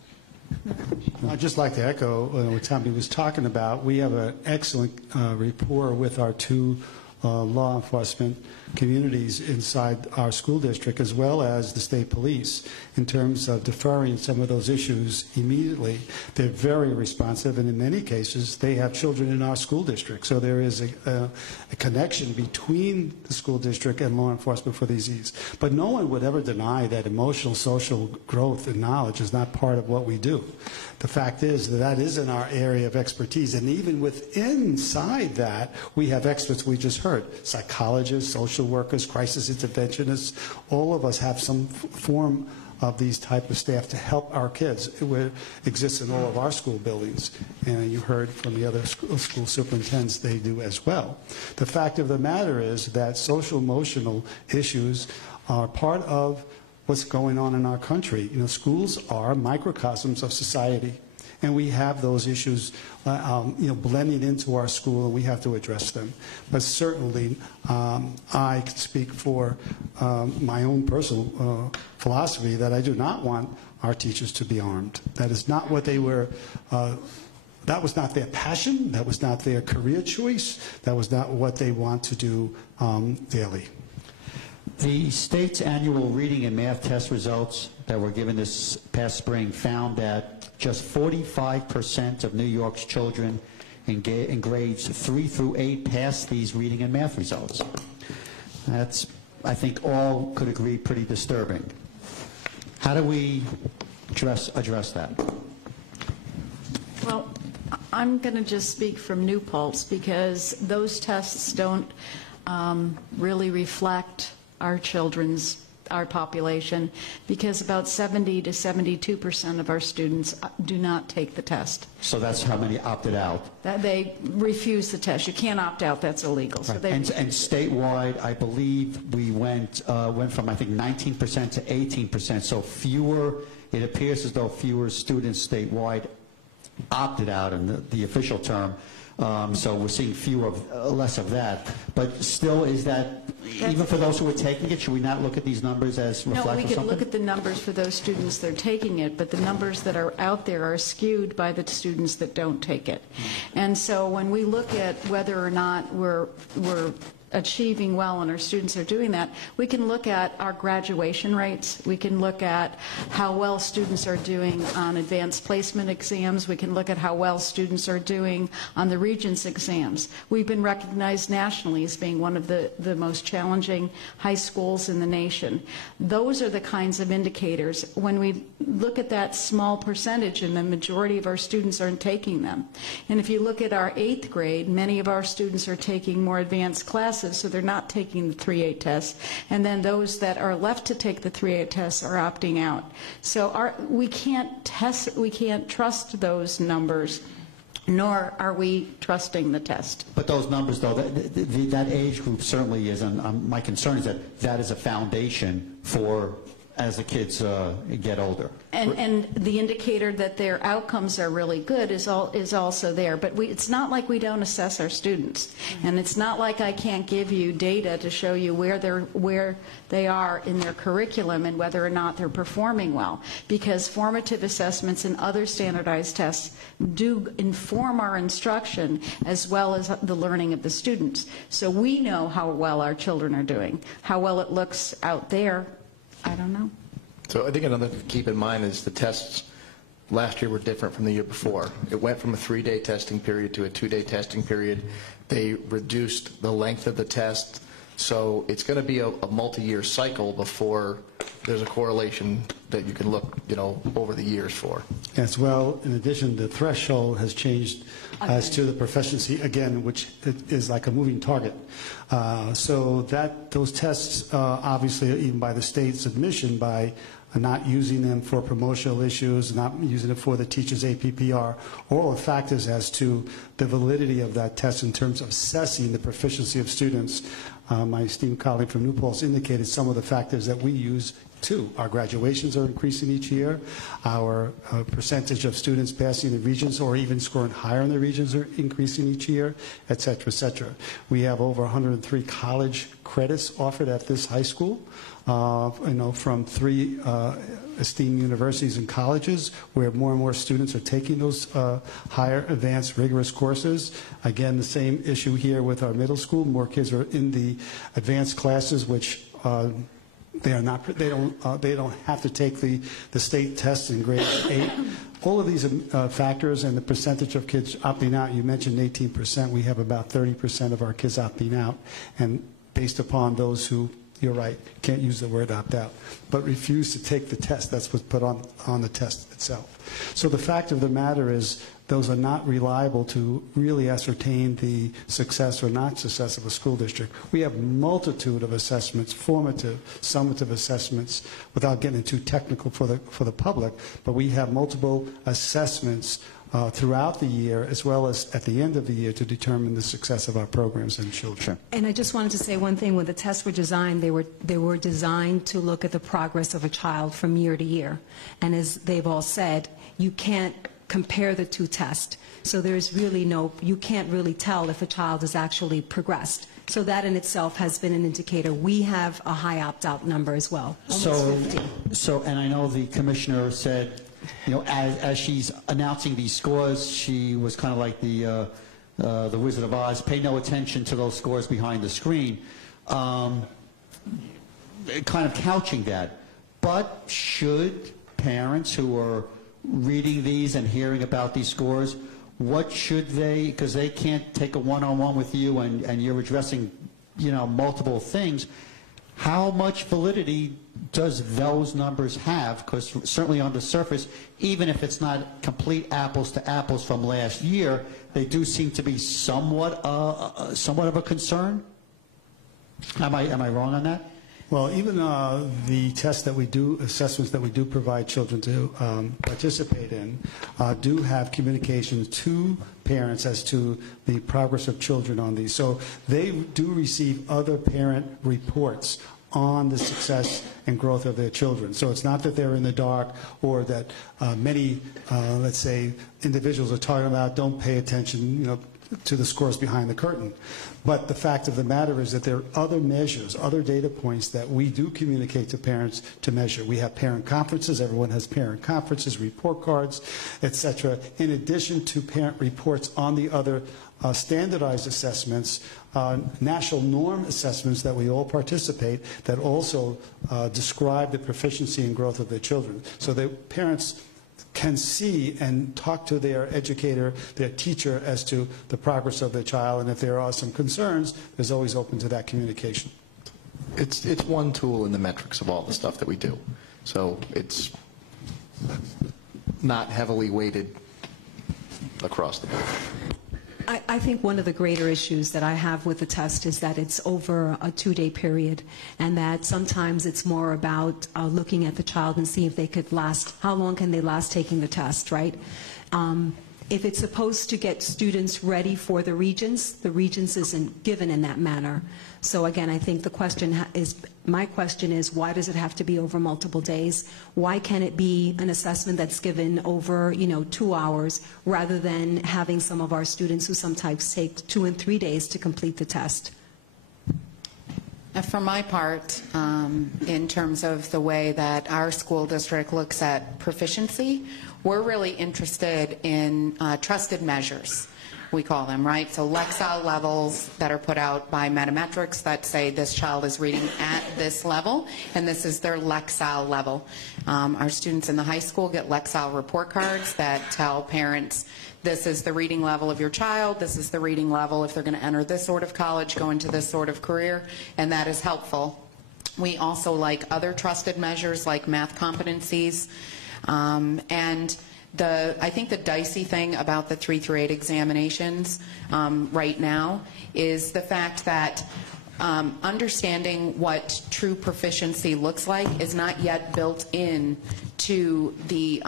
I'd just like to echo what Tommy was talking about. We have an excellent rapport with our two law enforcement communities inside our school district, as well as the state police, in terms of deferring some of those issues immediately. They're very responsive, and in many cases, they have children in our school district. So there is a connection between the school district and law enforcement for these needs. But no one would ever deny that emotional, social growth and knowledge is not part of what we do. The fact is that that is in our area of expertise, and even inside that, we have experts we just heard, psychologists, social workers, crisis interventionists. All of us have some form of these type of staff to help our kids. It exists in all of our school buildings, and you heard from the other school superintendents they do as well. The fact of the matter is that social emotional issues are part of what's going on in our country. You know, schools are microcosms of society, and we have those issues blending into our school, and we have to address them. But certainly, I can speak for my own personal philosophy that I do not want our teachers to be armed. That is not what they were. That was not their passion. That was not their career choice. That was not what they want to do daily. The state's annual reading and math test results that were given this past spring found that just 45% of New York's children in grades 3 through 8 passed these reading and math results. That's, I think, all could agree, pretty disturbing. How do we address that? Well, I'm going to just speak from New Paltz because those tests don't really reflect our population, because about 70 to 72% of our students do not take the test. So that's how many opted out. They refuse the test. You can't opt out. That's illegal. So they And statewide, I believe we went from, I think, 19% to 18%. So fewer, it appears as though fewer students statewide opted out in the official term. So we're seeing less of that. But still, is that, even for those who are taking it, should we not look at these numbers as reflective of something? No, we could look at the numbers for those students that are taking it, but the numbers that are out there are skewed by the students that don't take it. And so when we look at whether or not we're achieving well and our students are doing that, we can look at our graduation rates. We can look at how well students are doing on advanced placement exams. We can look at how well students are doing on the Regents exams. We've been recognized nationally as being one of the most challenging high schools in the nation. Those are the kinds of indicators. When we look at that small percentage, and the majority of our students aren't taking them. And if you look at our 8th grade, many of our students are taking more advanced classes, so they're not taking the 3A test. And then those that are left to take the 3A tests are opting out. So we can't trust those numbers, nor are we trusting the test. But those numbers, though, that age group certainly is, and my concern is that is a foundation for as the kids get older. And the indicator that their outcomes are really good is also there. But it's not like we don't assess our students. And it's not like I can't give you data to show you where they are in their curriculum and whether or not they're performing well. Because formative assessments and other standardized tests do inform our instruction as well as the learning of the students. So we know how well our children are doing. How well it looks out there, I don't know. So I think another thing to keep in mind is the tests last year were different from the year before. It went from a 3-day testing period to a 2-day testing period. They reduced the length of the test. So it's going to be a multi-year cycle before there's a correlation that you can look, over the years for. As well, in addition, the threshold has changed as to the proficiency, again, which is like a moving target. So those tests, obviously, even by the state's admission, by not using them for promotional issues, not using it for the teacher's APPR, all the factors as to the validity of that test in terms of assessing the proficiency of students. My esteemed colleague from New Paltz indicated some of the factors that we use too. Our graduations are increasing each year. Our percentage of students passing the Regents or even scoring higher in the Regents are increasing each year, et cetera, et cetera. We have over 103 college credits offered at this high school, from 3 esteemed universities and colleges, where more and more students are taking those higher, advanced, rigorous courses. Again, the same issue here with our middle school. More kids are in the advanced classes, which they don't have to take the state test in grade 8. All of these factors and the percentage of kids opting out, you mentioned 18%. We have about 30% of our kids opting out, and based upon those who, you're right, can't use the word opt out, but refuse to take the test. That's what's put on the test itself. So the fact of the matter is those are not reliable to really ascertain the success or not success of a school district. We have multitude of assessments, formative, summative assessments, without getting too technical for the public, but we have multiple assessments throughout the year, as well as at the end of the year, to determine the success of our programs and children. Sure. And I just wanted to say one thing. When the tests were designed, they were designed to look at the progress of a child from year to year. And as they've all said, you can't compare the two tests. So there's really you can't really tell if a child has actually progressed. So that in itself has been an indicator. We have a high opt-out number as well, almost 50. And I know the commissioner said, as she's announcing these scores, she was kind of like the Wizard of Oz. Pay no attention to those scores behind the screen. Kind of couching that. But should parents who are reading these and hearing about these scores what should they, because they can't take a one-on-one with you and you're addressing, multiple things. How much validity does those numbers have? Because certainly on the surface, even if it's not complete apples to apples from last year, they do seem to be somewhat of a concern. Am I wrong on that? Well, even the tests that we do, assessments that we do provide children to participate in, do have communications to parents as to the progress of children on these. So they do receive other parent reports on the success and growth of their children. So it's not that they're in the dark, or that many, let's say, individuals are talking about don't pay attention, to the scores behind the curtain. But the fact of the matter is that there are other measures, other data points that we do communicate to parents to measure. We have parent conferences. Everyone has parent conferences, report cards, etc. In addition to parent reports on the other standardized assessments, national norm assessments that we all participate, that also describe the proficiency and growth of their children. So that parents can see and talk to their educator, their teacher, as to the progress of their child, and if there are some concerns, there's always open to that communication. It's one tool in the metrics of all the stuff that we do. So it's not heavily weighted across the board. I think one of the greater issues that I have with the test is that it's over a 2-day period, and that sometimes it's more about looking at the child and see if they could last, how long can they last taking the test, right? If it's supposed to get students ready for the Regents isn't given in that manner. So again, I think the question is, my question is, why does it have to be over multiple days? Why can't it be an assessment that's given over, 2 hours, rather than having some of our students who sometimes take 2 and 3 days to complete the test? For my part, in terms of the way that our school district looks at proficiency, we're really interested in trusted measures, we call them, right? So Lexile levels that are put out by Metametrics that say this child is reading at this level, and this is their Lexile level. Our students in the high school get Lexile report cards that tell parents, this is the reading level of your child, this is the reading level if they're going to enter this sort of college, go into this sort of career, and that is helpful. We also like other trusted measures like math competencies, and I think the dicey thing about the 3 through 8 examinations right now is the fact that understanding what true proficiency looks like is not yet built into the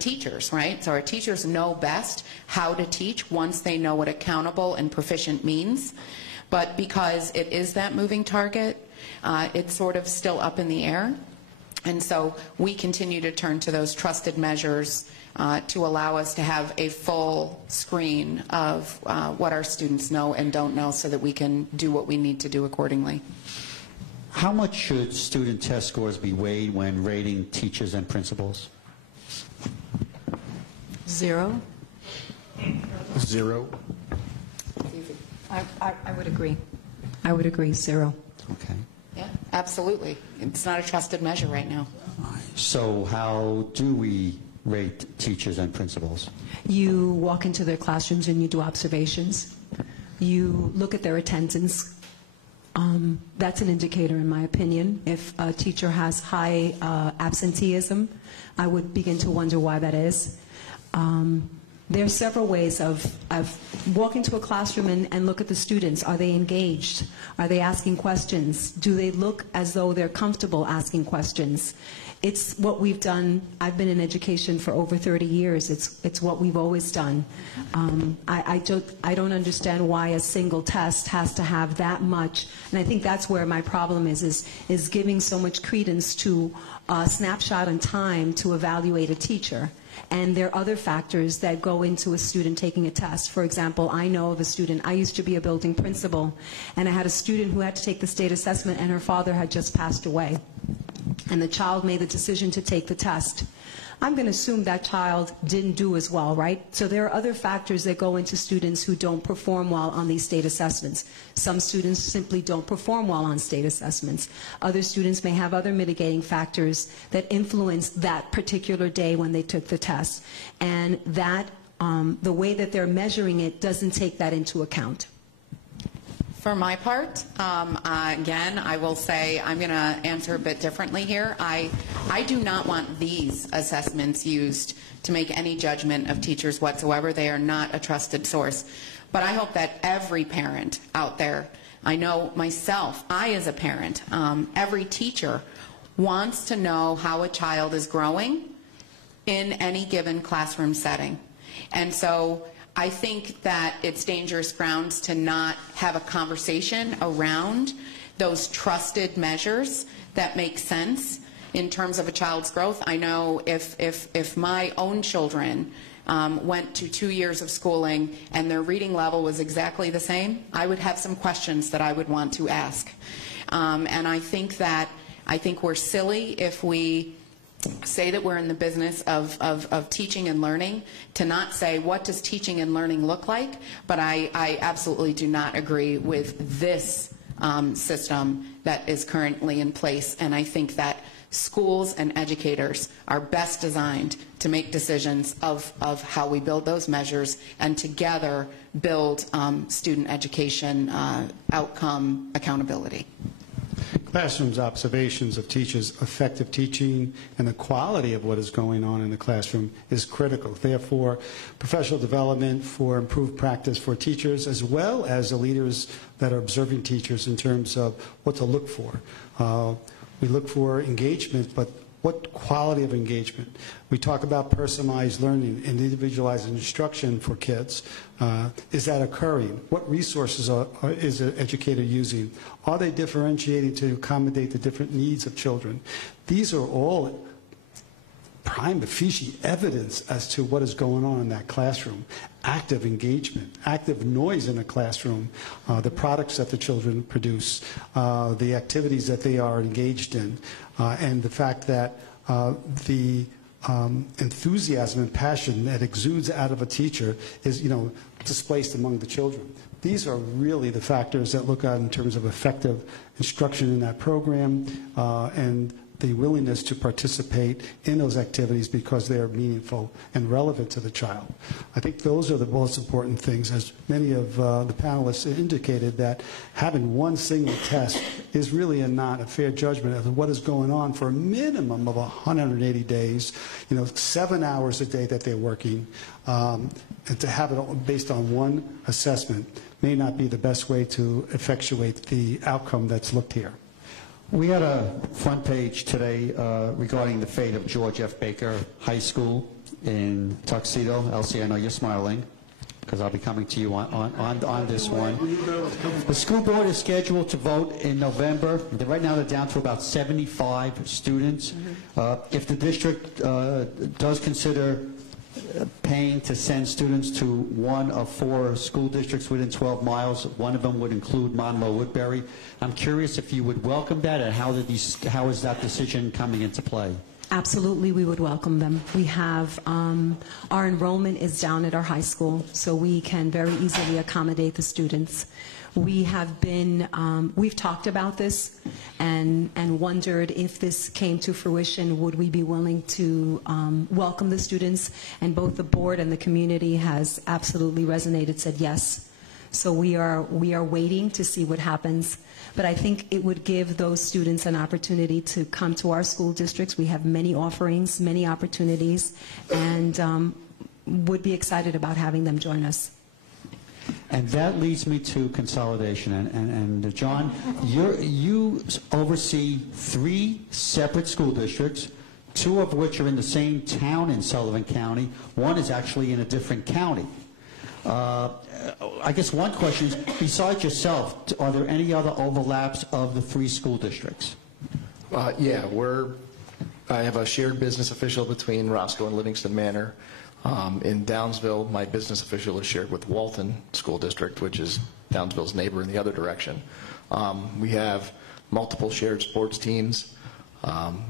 teachers, right? So our teachers know best how to teach once they know what accountable and proficient means. But because it is that moving target, it's sort of still up in the air. And so we continue to turn to those trusted measures to allow us to have a full screen of what our students know and don't know, so that we can do what we need to do accordingly. How much should student test scores be weighed when rating teachers and principals? 0. 0. I would agree. I would agree, 0. Okay. Yeah, absolutely. It's not a trusted measure right now. So how do we rate teachers and principals? You walk into their classrooms and you do observations. You look at their attendance. That's an indicator, in my opinion. If a teacher has high absenteeism, I would begin to wonder why that is. There are several ways of walking to a classroom and look at the students. Are they engaged? Are they asking questions? Do they look as though they're comfortable asking questions? It's what we've done. I've been in education for over 30 years. It's what we've always done. I don't understand why a single test has to have that much. And I think that's where my problem is giving so much credence to a snapshot in time to evaluate a teacher. And there are other factors that go into a student taking a test. For example, I know of a student, I used to be a building principal, and I had a student who had to take the state assessment, and her father had just passed away. And the child made the decision to take the test. I'm going to assume that child didn't do as well, right? So there are other factors that go into students who don't perform well on these state assessments. Some students simply don't perform well on state assessments. Other students may have other mitigating factors that influence that particular day when they took the test. And that the way that they're measuring it doesn't take that into account. For my part, again, I will say I'm going to answer a bit differently here. I do not want these assessments used to make any judgment of teachers whatsoever. They are not a trusted source. But I hope that every parent out there, I know myself, I as a parent, every teacher wants to know how a child is growing in any given classroom setting. And so I think that it's dangerous grounds to not have a conversation around those trusted measures that make sense in terms of a child's growth. I know if my own children went to 2 years of schooling and their reading level was exactly the same, I would have some questions that I would want to ask. And I think we're silly if we say that we're in the business of teaching and learning to not say what does teaching and learning look like, but I absolutely do not agree with this system that is currently in place, and I think that schools and educators are best designed to make decisions of how we build those measures and together build student education outcome accountability. Classroom's observations of teachers' effective teaching and the quality of what is going on in the classroom is critical. Therefore, professional development for improved practice for teachers, as well as the leaders that are observing teachers in terms of what to look for. We look for engagement, but what quality of engagement? We talk about personalized learning and individualized instruction for kids. Is that occurring? What resources is an educator using? Are they differentiating to accommodate the different needs of children? These are all prima facie evidence as to what is going on in that classroom. Active engagement, active noise in a classroom, the products that the children produce, the activities that they are engaged in, and the fact that the enthusiasm and passion that exudes out of a teacher is, displaced among the children. These are really the factors that look at in terms of effective instruction in that program and the willingness to participate in those activities because they are meaningful and relevant to the child. I think those are the most important things, as many of the panelists indicated, that having one single test is really not a fair judgment of what is going on for a minimum of 180 days, 7 hours a day that they're working, and to have it based on one assessment may not be the best way to effectuate the outcome that's looked here. We had a front page today regarding the fate of George F. Baker High School in Tuxedo. Elsie, I know you're smiling because I'll be coming to you on this one. The school board is scheduled to vote in November. Right now they're down to about 75 students. If the district does consider paying to send students to one of 4 school districts within 12 miles. One of them would include Monroe-Woodbury. I'm curious if you would welcome that, and how is that decision coming into play? Absolutely, we would welcome them. We have, our enrollment is down at our high school, so we can very easily accommodate the students. We have been, we've talked about this and wondered if this came to fruition, would we be willing to welcome the students? And both the board and the community has absolutely resonated, said yes. So we are waiting to see what happens. But I think it would give those students an opportunity to come to our school districts. We have many offerings, many opportunities, and would be excited about having them join us. And that leads me to consolidation. And John, you oversee 3 separate school districts, 2 of which are in the same town in Sullivan County. One is actually in a different county. I guess one question is, besides yourself, are there any other overlaps of the 3 school districts? Yeah, I have a shared business official between Roscoe and Livingston Manor. In Downsville, my business official is shared with Walton School District, which is Downsville's neighbor in the other direction. We have multiple shared sports teams.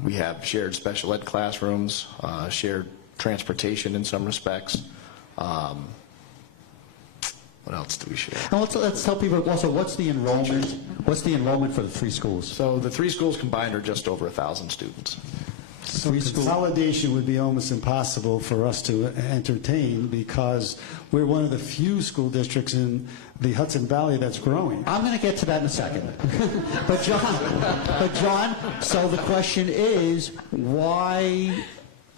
We have shared special ed classrooms, shared transportation in some respects. What else do we share? Now let's tell people also, what's the enrollment? What's the enrollment for the 3 schools? So the 3 schools combined are just over 1,000 students. So Three school- consolidation would be almost impossible for us to entertain because we're one of the few school districts in the Hudson Valley that's growing. I'm going to get to that in a second. But John, so the question is, why,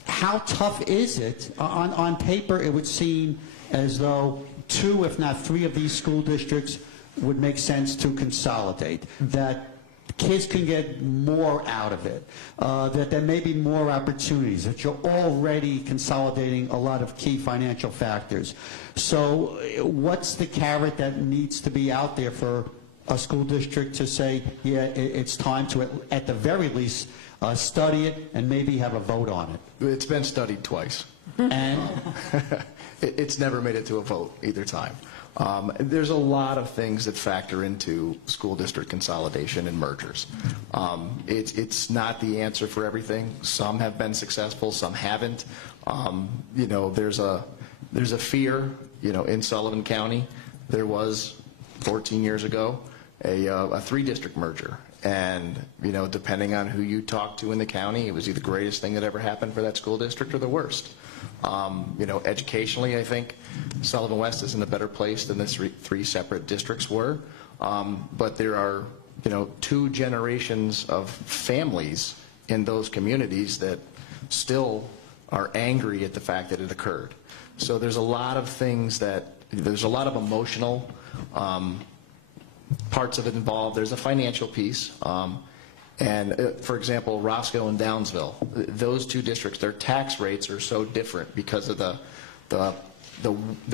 how tough is it? On paper, it would seem as though 2, if not 3 of these school districts would make sense to consolidate, that kids can get more out of it, that there may be more opportunities, that you're already consolidating a lot of key financial factors. So what's the carrot that needs to be out there for a school district to say, yeah, it's time to, at the very least, study it and maybe have a vote on it? It's been studied twice. And It's never made it to a vote either time. There's a lot of things that factor into school district consolidation and mergers. It's not the answer for everything. Some have been successful, some haven't. You know, there's a fear, you know, in Sullivan County. There was 14 years ago a 3-district merger. And, you know, depending on who you talk to in the county, it was either the greatest thing that ever happened for that school district or the worst. You know, educationally, I think Sullivan West is in a better place than the 3 separate districts were. But there are, you know, 2 generations of families in those communities that still are angry at the fact that it occurred. So there's a lot of things there's a lot of emotional parts of it involved. There's a financial piece. For example, Roscoe and Downsville, those 2 districts, their tax rates are so different because of the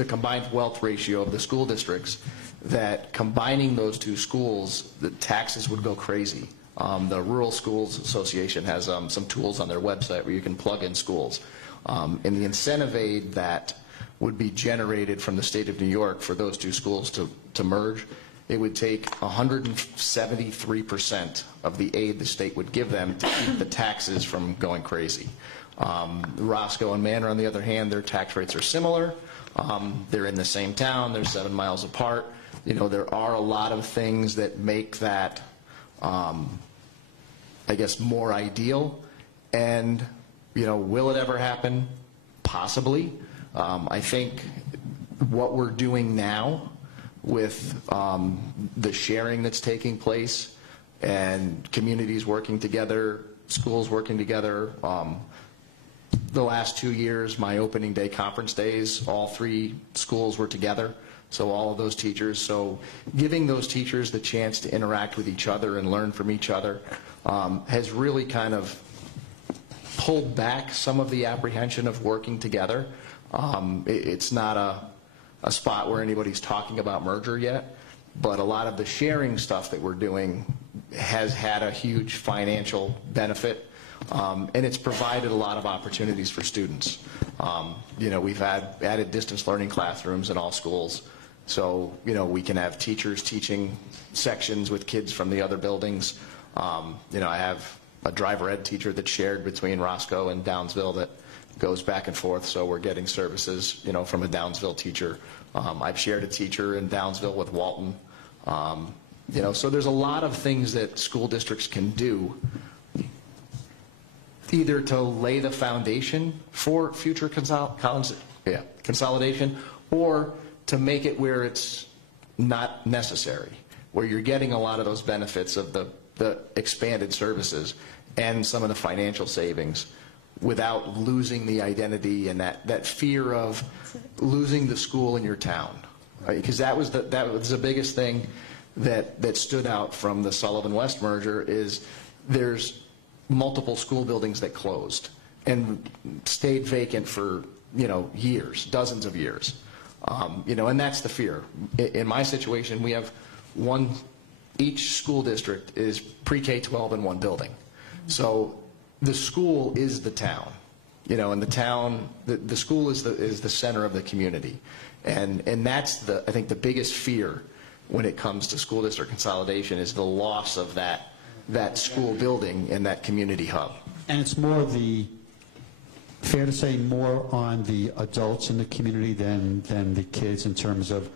combined wealth ratio of the school districts that combining those 2 schools, the taxes would go crazy. The Rural Schools Association has some tools on their website where you can plug in schools. And the incentive aid that would be generated from the state of New York for those 2 schools to merge, it would take 173% of the aid the state would give them to keep the taxes from going crazy. Roscoe and Manor, on the other hand, their tax rates are similar. They're in the same town. They're 7 miles apart. You know, there are a lot of things that make that, I guess, more ideal. And, you know, will it ever happen? Possibly. I think what we're doing now with the sharing that's taking place and communities working together, schools working together. The last 2 years, my opening day conference days, all 3 schools were together, so all of those teachers. So giving those teachers the chance to interact with each other and learn from each other has really kind of pulled back some of the apprehension of working together. It's not a spot where anybody's talking about merger yet, but a lot of the sharing stuff that we're doing has had a huge financial benefit, and it's provided a lot of opportunities for students. You know, we've added distance learning classrooms in all schools, so, you know, we can have teachers teaching sections with kids from the other buildings. You know, I have a driver ed teacher that's shared between Roscoe and Downsville that goes back and forth, so we're getting services, you know, from a Downsville teacher. I've shared a teacher in Downsville with Walton. You know, so there's a lot of things that school districts can do, either to lay the foundation for future consolidation, or to make it where it's not necessary, where you're getting a lot of those benefits of the expanded services and some of the financial savings without losing the identity and that fear of losing the school in your town. Because that was the biggest thing that stood out from the Sullivan West merger is there's multiple school buildings that closed and stayed vacant for, you know, years, dozens of years. You know, and that's the fear. In my situation, we have each school district is pre-K-12 in one building. So the school is the town, you know, and the town, the school is the center of the community. And that's I think the biggest fear when it comes to school district consolidation is the loss of that school building and that community hub. And it's more fair to say more on the adults in the community than the kids in terms of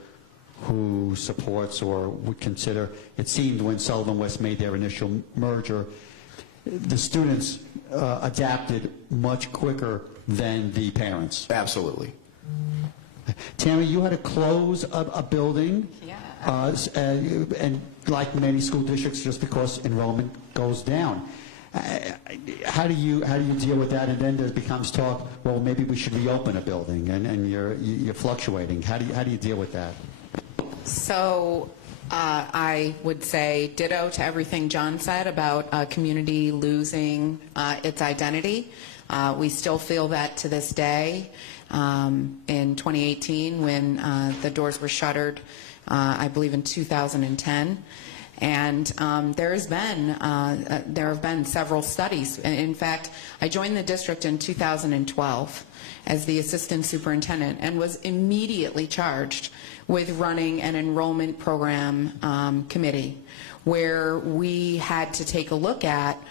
who supports or would consider. It seemed when Sullivan West made their initial merger, the students adapted much quicker than the parents. Absolutely. Tammy, you had to close a building, and like many school districts, just because enrollment goes down. How do you deal with that? And then there becomes talk, well, maybe we should reopen a building, and you're fluctuating. How do you deal with that? So I would say ditto to everything John said about a community losing its identity. We still feel that to this day. In 2018, when the doors were shuttered, I believe in 2010. And there have been several studies. In fact, I joined the district in 2012 as the assistant superintendent and was immediately charged with running an enrollment program committee where we had to take a look at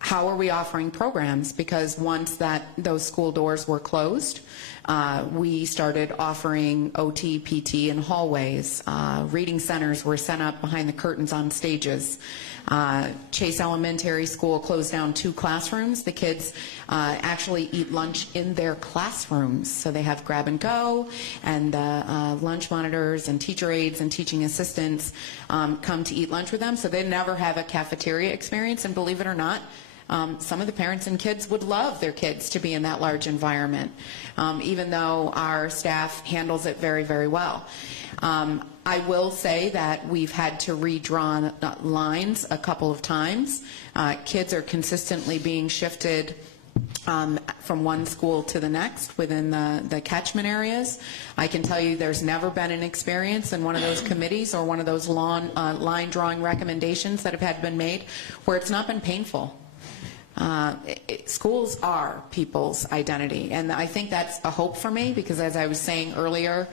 how are we offering programs, because once those school doors were closed, we started offering OT, PT in hallways. Reading centers were set up behind the curtains on stages. Chase Elementary School closed down 2 classrooms. The kids actually eat lunch in their classrooms. So they have grab and go, and lunch monitors and teacher aides and teaching assistants come to eat lunch with them. So they never have a cafeteria experience, and believe it or not, some of the parents and kids would love their kids to be in that large environment, even though our staff handles it very, very well. I will say that we've had to redraw lines a couple of times. Kids are consistently being shifted from one school to the next within the catchment areas. I can tell you there's never been an experience in one of those committees or one of those line drawing recommendations that have been made where it's not been painful. Schools are people's identity, and I think that's a hope for me, because as I was saying earlier,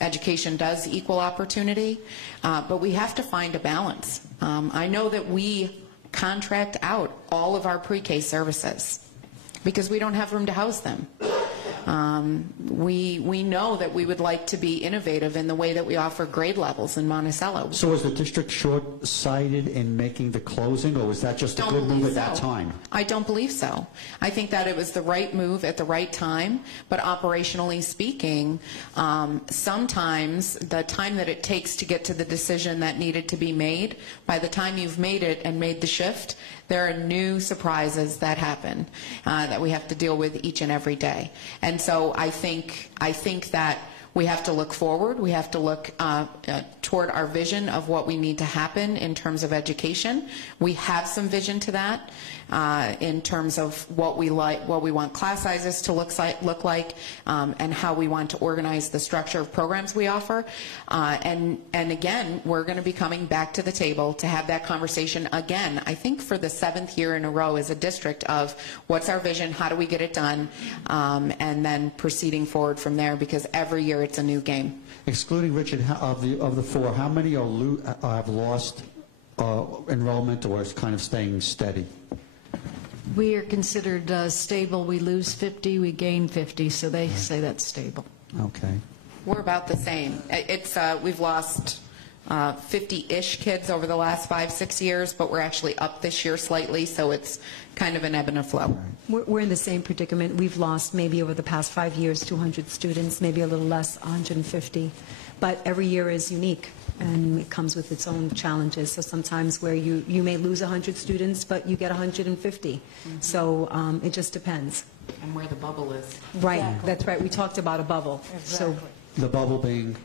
education does equal opportunity, but we have to find a balance. I know that we contract out all of our pre-K services because we don't have room to house them. We know that we would like to be innovative in the way that we offer grade levels in Monticello. So was the district short-sighted in making the closing, or was that just a good move at that time? I don't believe so. I think that it was the right move at the right time, but operationally speaking, sometimes the time that it takes to get to the decision that needed to be made, by the time you've made it and made the shift, there are new surprises that happen that we have to deal with each and every day. And so I think that we have to look forward. We have to look toward our vision of what we need to happen in terms of education. We have some vision to that in terms of what we want class sizes to look like, and how we want to organize the structure of programs we offer. And again, we're going to be coming back to the table to have that conversation again, I think for the 7th year in a row as a district, of what's our vision, how do we get it done, and then proceeding forward from there, because every year it's a new game. Excluding Richard, of the 4, how many have lost enrollment or is kind of staying steady? We are considered stable. We lose 50, we gain 50, so they say that's stable. Okay. We're about the same. We've lost 50-ish kids over the last 5-6 years, but we're actually up this year slightly, so it's kind of an ebb and a flow. We're in the same predicament. We've lost maybe over the past 5 years 200 students, maybe a little less, 150. But every year is unique, and it comes with its own challenges. So sometimes where you may lose 100 students, but you get 150. Mm-hmm. So it just depends. And where the bubble is. Right, Exactly. That's right. We talked about a bubble. Exactly. So The bubble being?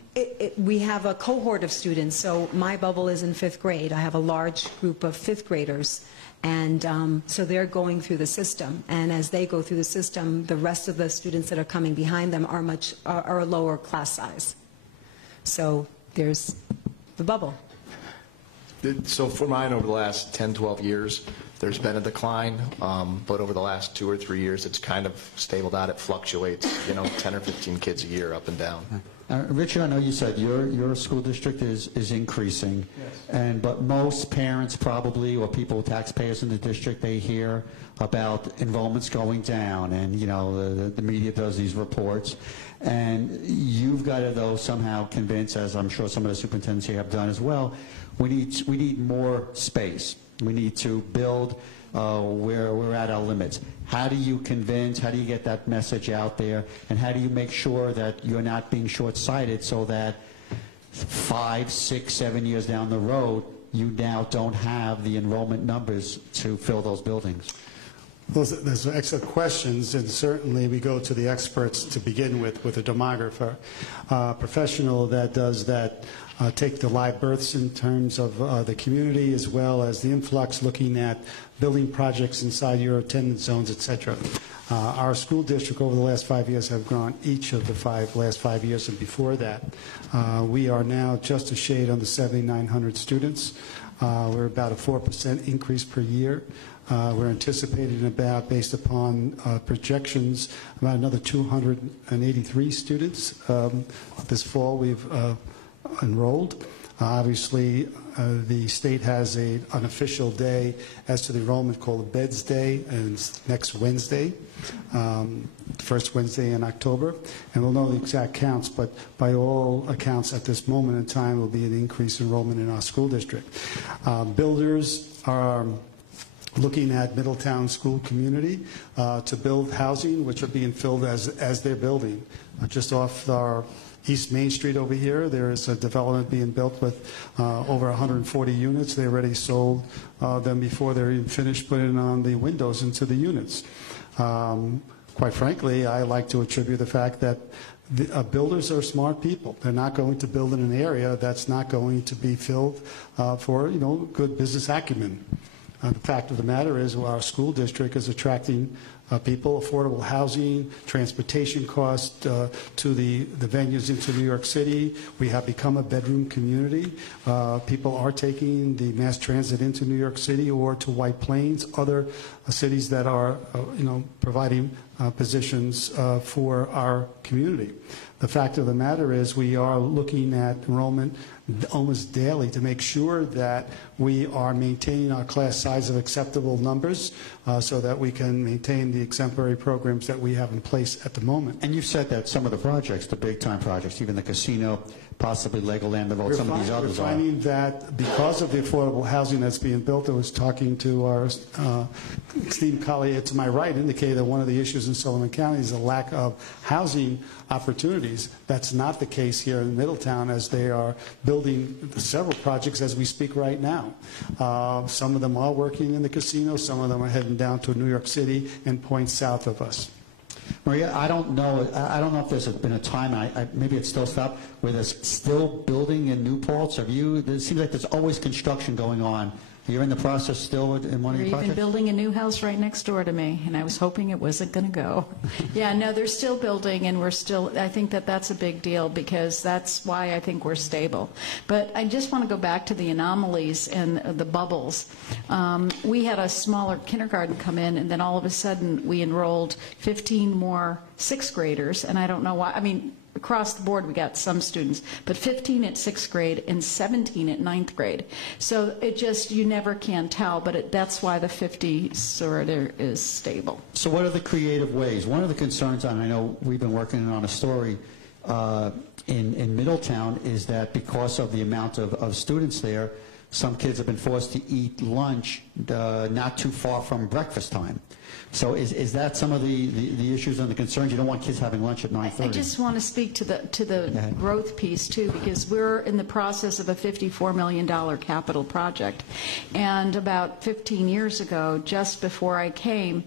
we have a cohort of students. So my bubble is in 5th grade. I have a large group of 5th graders. And so they're going through the system. And as they go through the system, the rest of the students that are coming behind them are a lower class size. So there's the bubble. So for mine, over the last 10, 12 years, there's been a decline, but over the last 2 or 3 years, it's kind of stabled out. It fluctuates, 10 or 15 kids a year up and down. Richard, I know you said your school district is increasing, yes. But most parents probably, or people, taxpayers in the district, they hear about enrollments going down, and the media does these reports, and you've got to, though, somehow convince, as I'm sure some of the superintendents here have done as well, we need more space. We need to build where we're at our limits. How do you convince, how do you get that message out there, and how do you make sure that you're not being short-sighted so that 5, 6, 7 years down the road, you now don't have the enrollment numbers to fill those buildings? Those are excellent questions, and certainly we go to the experts to begin with a demographer, professional that does that, take the live births in terms of the community as well as the influx, looking at building projects inside your attendance zones, etc. Our school district over the last 5 years have grown each of the last 5 years and before that. We are now just a shade under 7,900 students. We're about a 4% increase per year. We're anticipating about, based upon projections, about another 283 students this fall we've enrolled. Obviously, the state has an unofficial day as to the enrollment called the Beds Day, and it's next Wednesday, first Wednesday in October, and we'll know the exact counts, but by all accounts at this moment in time will be an increased enrollment in our school district. Builders are looking at Middletown school community to build housing, which are being filled as they're building. Just off our East Main Street over here, there is a development being built with over 140 units. They already sold them before they're even finished putting on the windows into the units. Quite frankly, I like to attribute the fact that builders are smart people. They're not going to build in an area that's not going to be filled for, good business acumen. The fact of the matter is, our school district is attracting people, affordable housing, transportation costs to the venues into New York City. We have become a bedroom community. People are taking the mass transit into New York City or to White Plains, other cities that are, providing positions for our community. The fact of the matter is, we are looking at enrollment almost daily to make sure that we are maintaining our class size of acceptable numbers so that we can maintain the exemplary programs that we have in place at the moment. And you said that some of the projects, the big-time projects, even the casino, possibly Legoland, some of these others We're finding that because of the affordable housing that's being built, I was talking to our esteemed colleague to my right, indicated that one of the issues in Sullivan County is a lack of housing opportunities. That's not the case here in Middletown, as they are building several projects as we speak right now. Some of them are working in the casino, some of them are heading down to New York City and points south of us. Maria, I don't know if there's been a time, maybe it's still stopped, where there's still building in New Paltz. It seems like there's always construction going on. You're in the process still in one of your projects? We're even building a new house right next door to me, and I was hoping it wasn't going to go. Yeah, no, they're still building, and I think that's a big deal, because that's why I think we're stable. But I just want to go back to the anomalies and the bubbles. We had a smaller kindergarten come in, and then all of a sudden we enrolled 15 more sixth graders, and I don't know why. I mean, across the board we got some students, but 15 at sixth grade and 17 at ninth grade. So you never can tell, but that's why the 50 sort of is stable. So what are the creative ways? One of the concerns, and I know we've been working on a story in Middletown, is that because of the amount of students there, some kids have been forced to eat lunch not too far from breakfast time. So is that some of the issues and the concerns? You don't want kids having lunch at 9:30. I just want to speak to the growth piece too, because we're in the process of a $54 million capital project, and about 15 years ago, just before I came,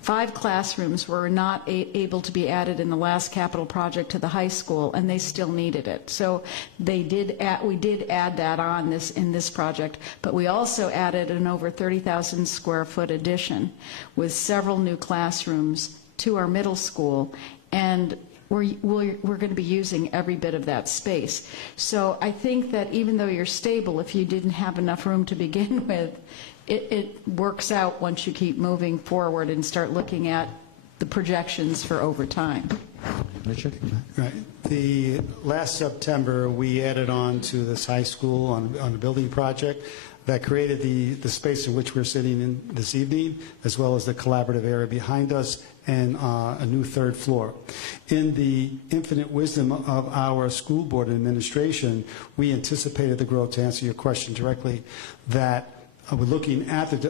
5 classrooms were not able to be added in the last capital project to the high school, and they still needed it. So we did add that on in this project, but we also added an over 30,000 square foot addition with several new classrooms to our middle school, and we're going to be using every bit of that space. So I think that even though you're stable, if you didn't have enough room to begin with, it works out once you keep moving forward and start looking at the projections for over time. Richard? Right. The last September, we added on to this high school on a building project that created the space in which we're sitting in this evening, as well as the collaborative area behind us and a new third floor. In the infinite wisdom of our school board administration, we anticipated the growth, to answer your question directly, that we're looking at the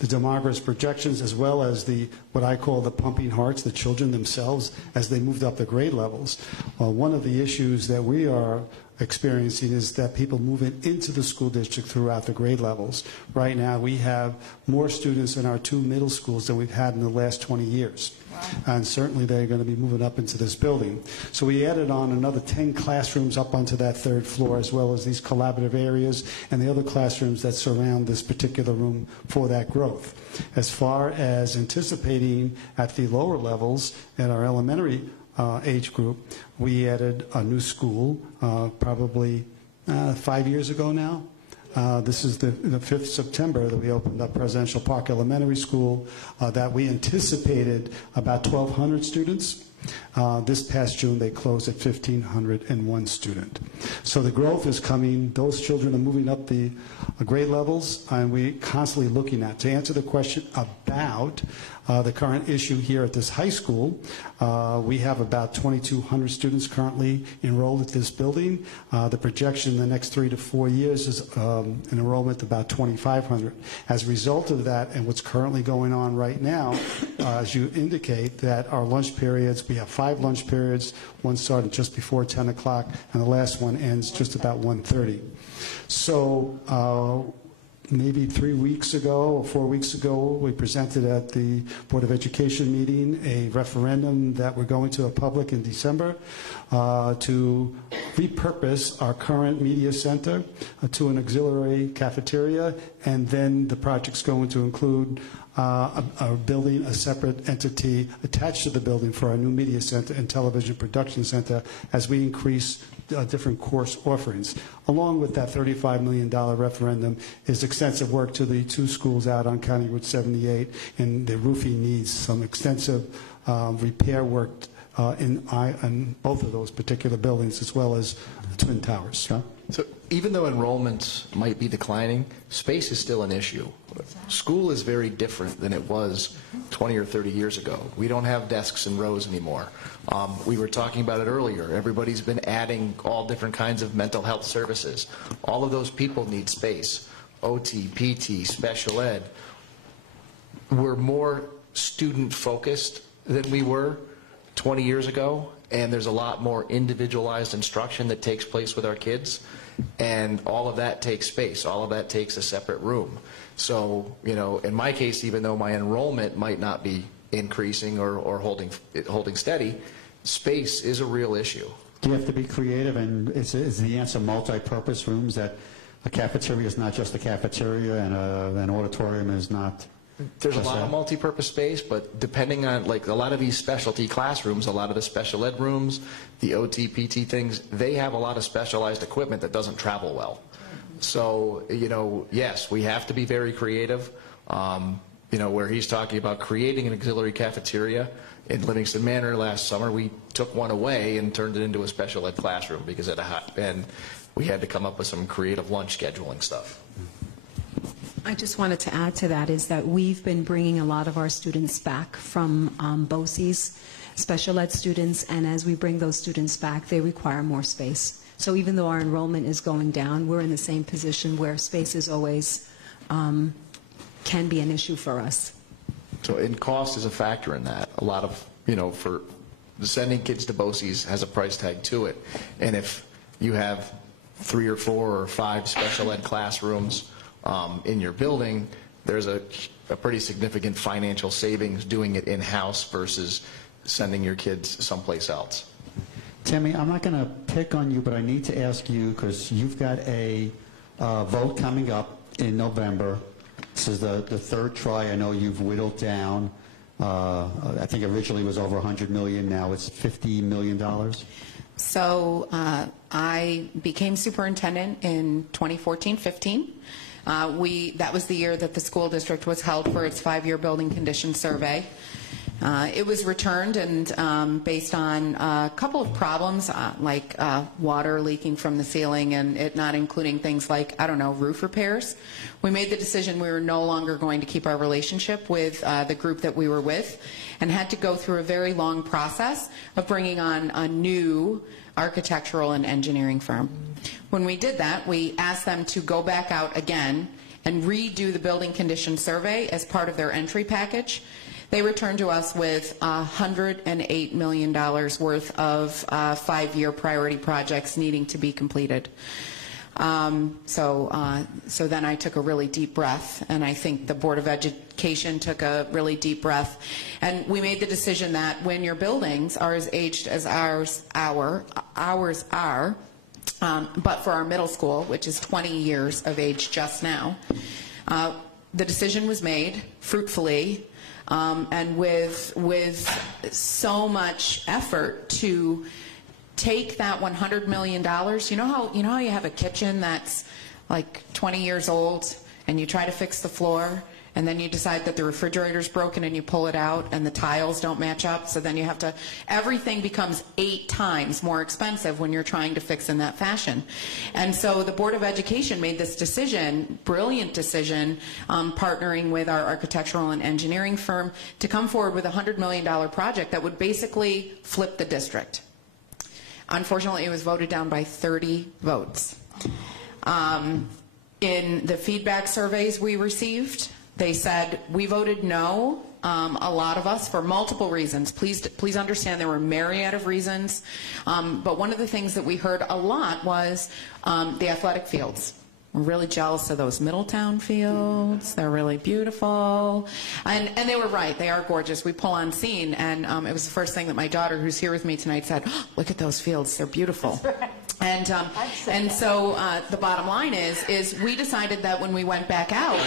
demographer's projections, as well as what I call the pumping hearts, the children themselves, as they moved up the grade levels. One of the issues that we are experiencing is that people moving into the school district throughout the grade levels. Right now, we have more students in our 2 middle schools than we've had in the last 20 years. Wow. And certainly they're going to be moving up into this building. So we added on another 10 classrooms up onto that 3rd floor, as well as these collaborative areas and the other classrooms that surround this particular room for that growth. As far as anticipating at the lower levels, at our elementary age group, we added a new school probably 5 years ago now. This is the 5th September that we opened up Presidential Park Elementary School, that we anticipated about 1,200 students. This past June, they closed at 1,501 student. So the growth is coming. Those children are moving up the grade levels, and we're constantly looking at. To answer the question about the current issue here at this high school, we have about 2,200 students currently enrolled at this building. The projection in the next 3 to 4 years is an enrollment of about 2,500. As a result of that, and what's currently going on right now, as you indicate, that our lunch periods, we have 5 lunch periods, one starting just before 10 o'clock, and the last one ends just about 1:30. So maybe 3 weeks ago or 4 weeks ago, we presented at the Board of Education meeting a referendum that we're going to a public in December to repurpose our current media center to an auxiliary cafeteria, and then the project's going to include building a separate entity attached to the building for our new media center and television production center as we increase different course offerings. Along with that $35 million referendum is extensive work to the 2 schools out on County Route 78, and the roofing needs some extensive repair work in both of those particular buildings, as well as the Twin Towers. Scott? So even though enrollments might be declining, space is still an issue. School is very different than it was 20 or 30 years ago. We don't have desks and rows anymore. We were talking about it earlier. Everybody's been adding all different kinds of mental health services. All of those people need space. OT, PT, special ed. We're more student-focused than we were 20 years ago, and there's a lot more individualized instruction that takes place with our kids, and all of that takes space. All of that takes a separate room. So, you know, in my case, even though my enrollment might not be increasing or holding steady, space is a real issue. Do you have to be creative, and is the answer multi-purpose rooms, that a cafeteria is not just a cafeteria and an auditorium is not? There's a lot of multi-purpose space, but depending on, like, a lot of these specialty classrooms, a lot of the special ed rooms, the OT, PT things, they have a lot of specialized equipment that doesn't travel well. So, you know, yes, we have to be very creative. You know, where he's talking about creating an auxiliary cafeteria in Livingston Manor last summer, we took one away and turned it into a special ed classroom because and we had to come up with some creative lunch scheduling stuff. I just wanted to add to that is that we've been bringing a lot of our students back from BOCES, special ed students, and as we bring those students back, they require more space. So even though our enrollment is going down, we're in the same position where space is always can be an issue for us. So, and cost is a factor in that. A lot of, you know, for sending kids to BOCES has a price tag to it. And if you have 3 or 4 or 5 special ed classrooms in your building, there's a pretty significant financial savings doing it in-house versus sending your kids someplace else. Tammy, I'm not going to pick on you, but I need to ask you, because you've got a vote coming up in November. This is the third try. I know you've whittled down. I think originally it was over $100 million. Now it's $50 million. So I became superintendent in 2014-15. That was the year that the school district was held for its 5-year building condition survey. It was returned, and based on a couple of problems, like water leaking from the ceiling and it not including things like, I don't know, roof repairs, we made the decision we were no longer going to keep our relationship with the group that we were with, and had to go through a very long process of bringing on a new architectural and engineering firm. When we did that, we asked them to go back out again and redo the building condition survey as part of their entry package. They returned to us with $108 million worth of 5-year priority projects needing to be completed. So then I took a really deep breath, and I think the Board of Education took a really deep breath, and we made the decision that when your buildings are as aged as ours are, but for our middle school, which is 20 years of age just now, the decision was made fruitfully, and with so much effort to take that $100 million. You know how you have a kitchen that's like 20 years old, and you try to fix the floor, and then you decide that the refrigerator's broken and you pull it out and the tiles don't match up, so then you have to, everything becomes 8 times more expensive when you're trying to fix in that fashion. And so the Board of Education made this decision, brilliant decision, partnering with our architectural and engineering firm to come forward with a $100 million project that would basically flip the district. Unfortunately, it was voted down by 30 votes. In the feedback surveys we received, they said, we voted no, a lot of us, for multiple reasons. Please understand there were a myriad of reasons. But one of the things that we heard a lot was the athletic fields. We're really jealous of those Middletown fields. They're really beautiful. And they were right. They are gorgeous. We pull on scene, and it was the first thing that my daughter, who's here with me tonight, said, oh, look at those fields. They're beautiful. And so the bottom line is we decided that when we went back out,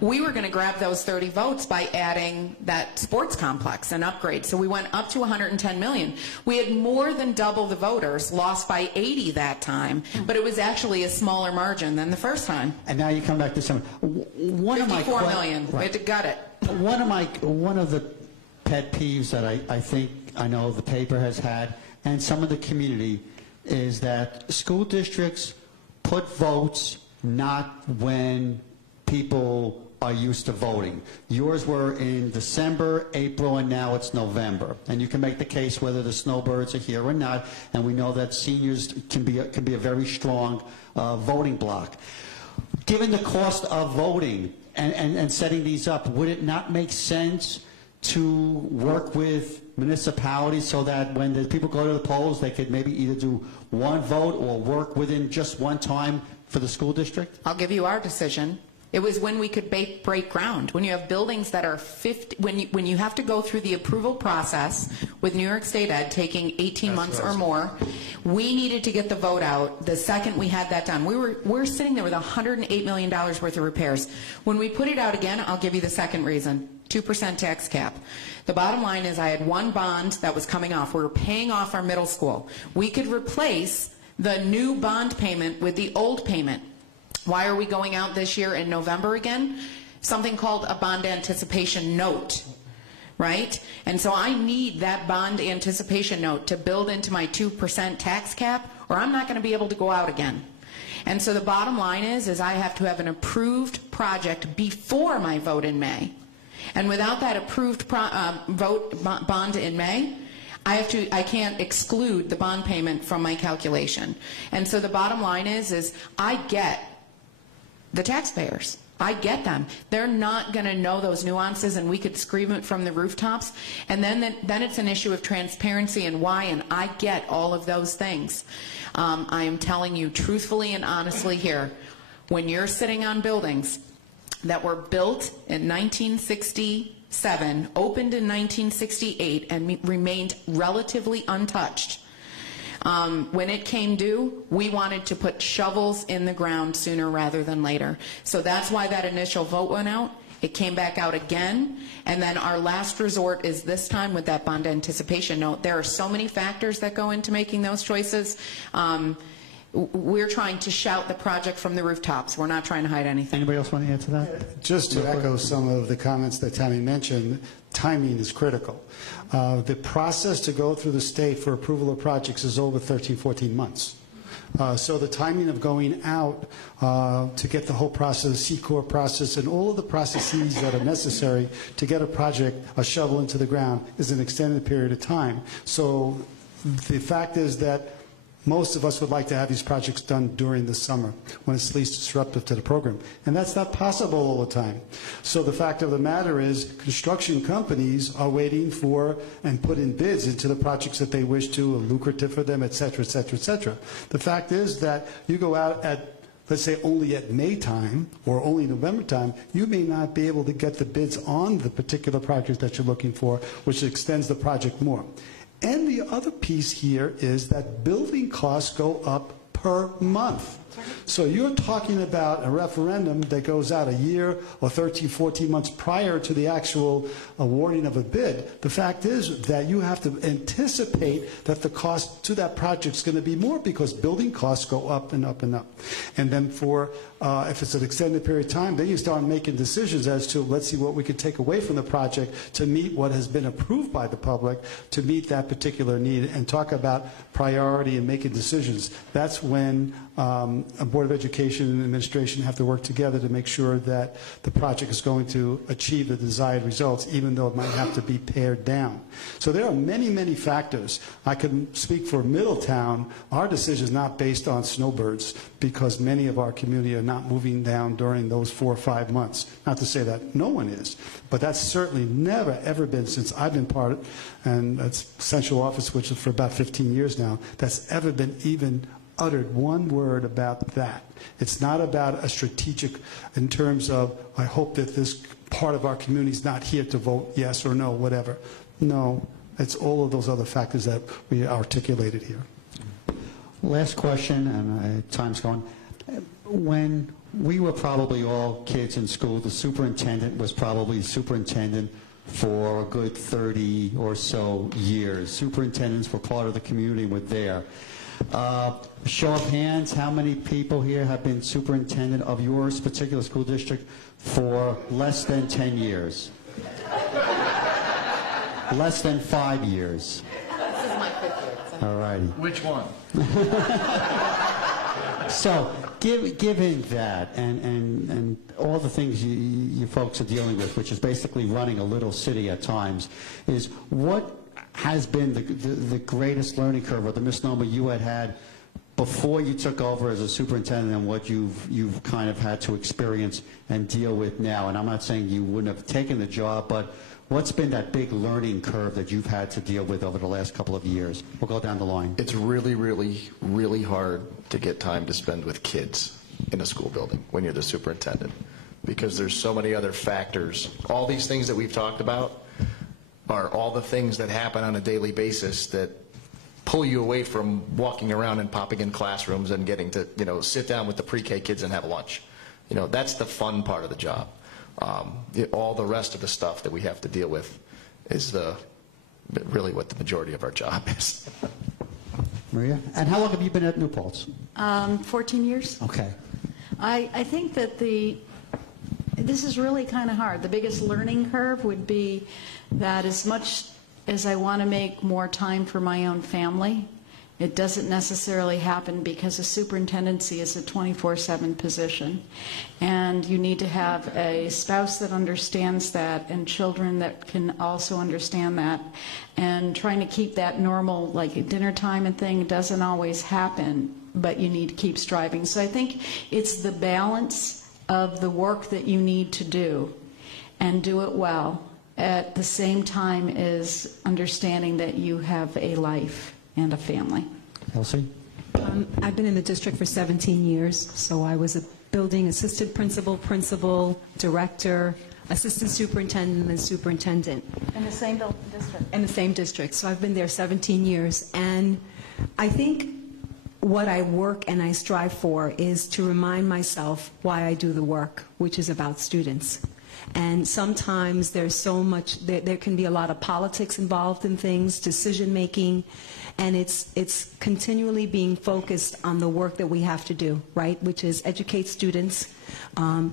we were going to grab those 30 votes by adding that sports complex and upgrade. So we went up to 110 million. We had more than double the voters, lost by 80 that time, but it was actually a smaller margin than the first time. And now you come back to some. 54 million. Right. We got it. One of the pet peeves that I know the paper has had, and some of the community, is that school districts put votes not when people are used to voting. Yours were in December, April, and now it's November. And you can make the case whether the snowbirds are here or not, and we know that seniors can be a very strong voting bloc. Given the cost of voting and setting these up, would it not make sense to work with municipalities so that when the people go to the polls, they could maybe either do one vote or work within just one time for the school district? I'll give you our decision. It was when we could break ground. When you have buildings that are 50, when you have to go through the approval process with New York State Ed taking 18 months or more, we needed to get the vote out the second we had that done. We're sitting there with $108 million worth of repairs. When we put it out again, I'll give you the second reason. 2% tax cap. The bottom line is I had one bond that was coming off. We were paying off our middle school. We could replace the new bond payment with the old payment. Why are we going out this year in November again? Something called a bond anticipation note, right? And so I need that bond anticipation note to build into my 2% tax cap, or I'm not going to be able to go out again. And so the bottom line is I have to have an approved project before my vote in May. And without that approved bond in May, I can't exclude the bond payment from my calculation. And so the bottom line is I get the taxpayers. I get them. They're not going to know those nuances, and we could scream it from the rooftops. And then it's an issue of transparency and why, and I get all of those things. I am telling you truthfully and honestly here, when you're sitting on buildings that were built in 1967, opened in 1968, and remained relatively untouched, when it came due, we wanted to put shovels in the ground sooner rather than later. So that's why that initial vote went out. It came back out again, and then our last resort is this time with that bond anticipation note. There are so many factors that go into making those choices. we're trying to shout the project from the rooftops. We're not trying to hide anything. Anybody else want to add to that? Just to echo some of the comments that Tammy mentioned, timing is critical. The process to go through the state for approval of projects is over 13, 14 months. So the timing of going out to get the whole process, C-Corps process, and all of the processes that are necessary to get a project, a shovel into the ground, is an extended period of time. So the fact is that most of us would like to have these projects done during the summer when it's least disruptive to the program. And that's not possible all the time. So the fact of the matter is construction companies are waiting for and put in bids into the projects that they wish to, lucrative for them, et cetera, et cetera, et cetera. The fact is that you go out at, let's say, only at May time or only November time, you may not be able to get the bids on the particular project that you're looking for, which extends the project more. And the other piece here is that building costs go up per month. So you're talking about a referendum that goes out a year or 13, 14 months prior to the actual awarding of a bid. The fact is that you have to anticipate that the cost to that project is going to be more because building costs go up and up and up. And then for if it's an extended period of time, then you start making decisions as to, let's see what we could take away from the project to meet what has been approved by the public to meet that particular need, and talk about priority and making decisions. That's when a Board of Education and administration have to work together to make sure that the project is going to achieve the desired results, even though it might have to be pared down. So there are many, many factors. I can speak for Middletown. Our decision is not based on snowbirds, because many of our community are not moving down during those 4 or 5 months. Not to say that no one is, but that's certainly never, ever been, since I've been part of, and that's central office, which is for about 15 years now, that's ever been even uttered one word about that. It's not about a strategic in terms of, I hope that this part of our community is not here to vote yes or no, whatever. No, it's all of those other factors that we articulated here. Last question, and time's gone. When we were probably all kids in school, the superintendent was probably superintendent for a good 30 or so years. Superintendents were part of the community, were there. Show of hands, how many people here have been superintendent of yours particular school district for less than 10 years? Less than 5 years? This is my 5th year. So. All righty. Which one? So, given that and all the things you folks are dealing with, which is basically running a little city at times, is what has been the greatest learning curve, or the misnomer you had before you took over as a superintendent, and what you've kind of had to experience and deal with now? And I'm not saying you wouldn't have taken the job, but what's been that big learning curve that you've had to deal with over the last couple of years? We'll go down the line. It's really, really, really hard to get time to spend with kids in a school building when you're the superintendent, because there's so many other factors. All these things that we've talked about are all the things that happen on a daily basis that pull you away from walking around and popping in classrooms and getting to, sit down with the pre-K kids and have lunch. That's the fun part of the job. All the rest of the stuff that we have to deal with is really what the majority of our job is. Maria? And how long have you been at New Paltz? 14 years. Okay. I think that this is really kind of hard. The biggest learning curve would be that as much as I want to make more time for my own family, it doesn't necessarily happen, because a superintendency is a 24/7 position, and you need to have a spouse that understands that, and children that can also understand that, and trying to keep that normal, like dinner time and thing, doesn't always happen, but you need to keep striving. So I think it's the balance of the work that you need to do and do it well, at the same time as understanding that you have a life and a family. Elsie? I've been in the district for 17 years, so I was a building assistant principal, director, assistant superintendent, and superintendent. In the same district? In the same district. So I've been there 17 years. And I think what I work and I strive for is to remind myself why I do the work, which is about students. And sometimes there's so much, there can be a lot of politics involved in things, decision making, and it's continually being focused on the work that we have to do, right, which is educate students,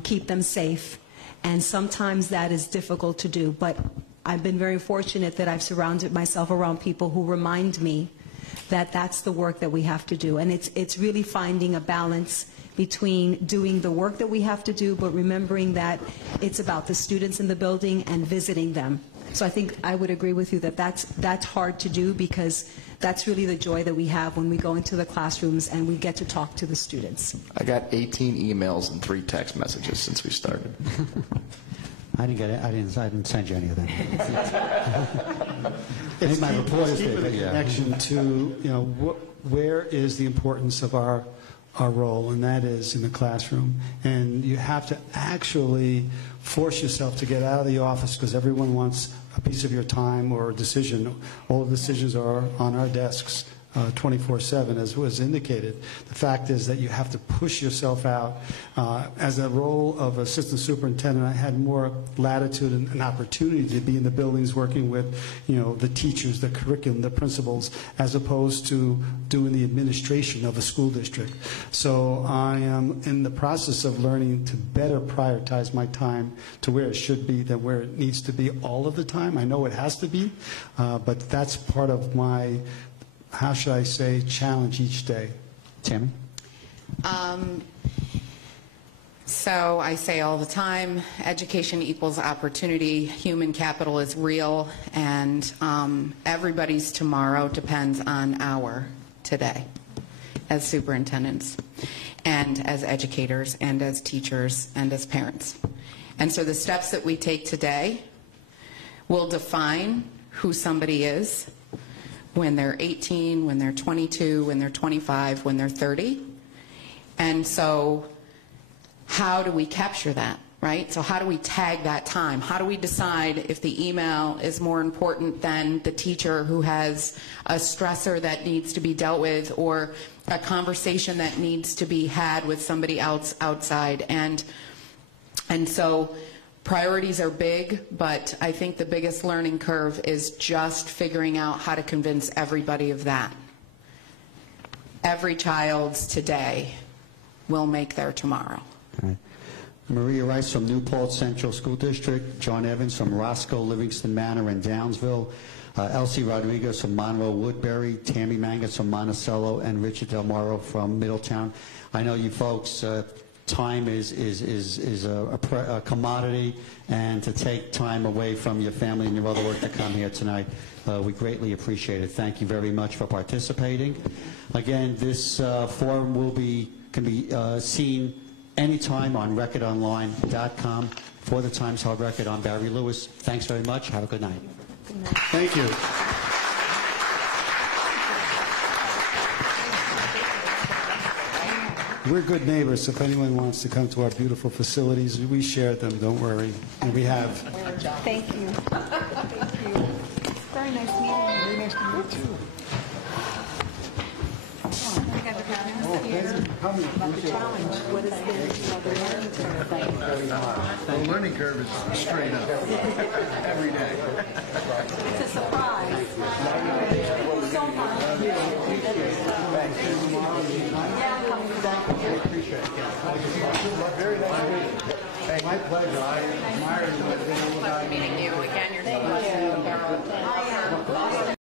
keep them safe, and sometimes that is difficult to do, but I've been very fortunate that I've surrounded myself around people who remind me that that's the work that we have to do, and it's really finding a balance between doing the work that we have to do, but remembering that it's about the students in the building and visiting them. So I think I would agree with you that that's hard to do, because that's really the joy that we have when we go into the classrooms and we get to talk to the students. I got 18 emails and 3 text messages since we started. I didn't get it. I didn't send you any of them. It's my report is keeping big, a yeah. connection to, where is the importance of our role, and that is in the classroom. And you have to actually force yourself to get out of the office, because everyone wants a piece of your time or a decision. All the decisions are on our desks 24/7, as was indicated. The fact is that you have to push yourself out. As a role of assistant superintendent, I had more latitude and opportunity to be in the buildings working with, the teachers, the curriculum, the principals, as opposed to doing the administration of a school district. So I am in the process of learning to better prioritize my time to where it should be than where it needs to be all of the time. I know it has to be, but that's part of my, how should I say, challenge each day. Tammy? So I say all the time, education equals opportunity. Human capital is real, and everybody's tomorrow depends on our today as superintendents and as educators and as teachers and as parents. And so the steps that we take today will define who somebody is when they're 18, when they're 22, when they're 25, when they're 30. And so how do we capture that, right? So how do we tag that time? How do we decide if the email is more important than the teacher who has a stressor that needs to be dealt with, or a conversation that needs to be had with somebody else outside? And so priorities are big, but I think the biggest learning curve is just figuring out how to convince everybody of that. Every child's today will make their tomorrow. All right. Maria Rice from New Paltz Central School District, John Evans from Roscoe, Livingston Manor, and Downsville, Elsie Rodriguez from Monroe Woodbury, Tammy Mangus from Monticello, and Richard Del Moro from Middletown. I know you folks, time is a commodity, and to take time away from your family and your other work to come here tonight, we greatly appreciate it. Thank you very much for participating. Again, this forum can be seen anytime on recordonline.com. For the Times Held Record, I'm Barry Lewis. Thanks very much. Have a good night. Good night. Thank you. We're good neighbors, so if anyone wants to come to our beautiful facilities, we share them, don't worry. And we have. Thank you. Thank you. Very nice meeting you. Very nice to meet you. What is The learning curve is straight up every day. It's a surprise. So much. Yeah, coming back. Appreciate it. Very nice. My pleasure. I admire you. Pleasure meeting you. Again, you're so much.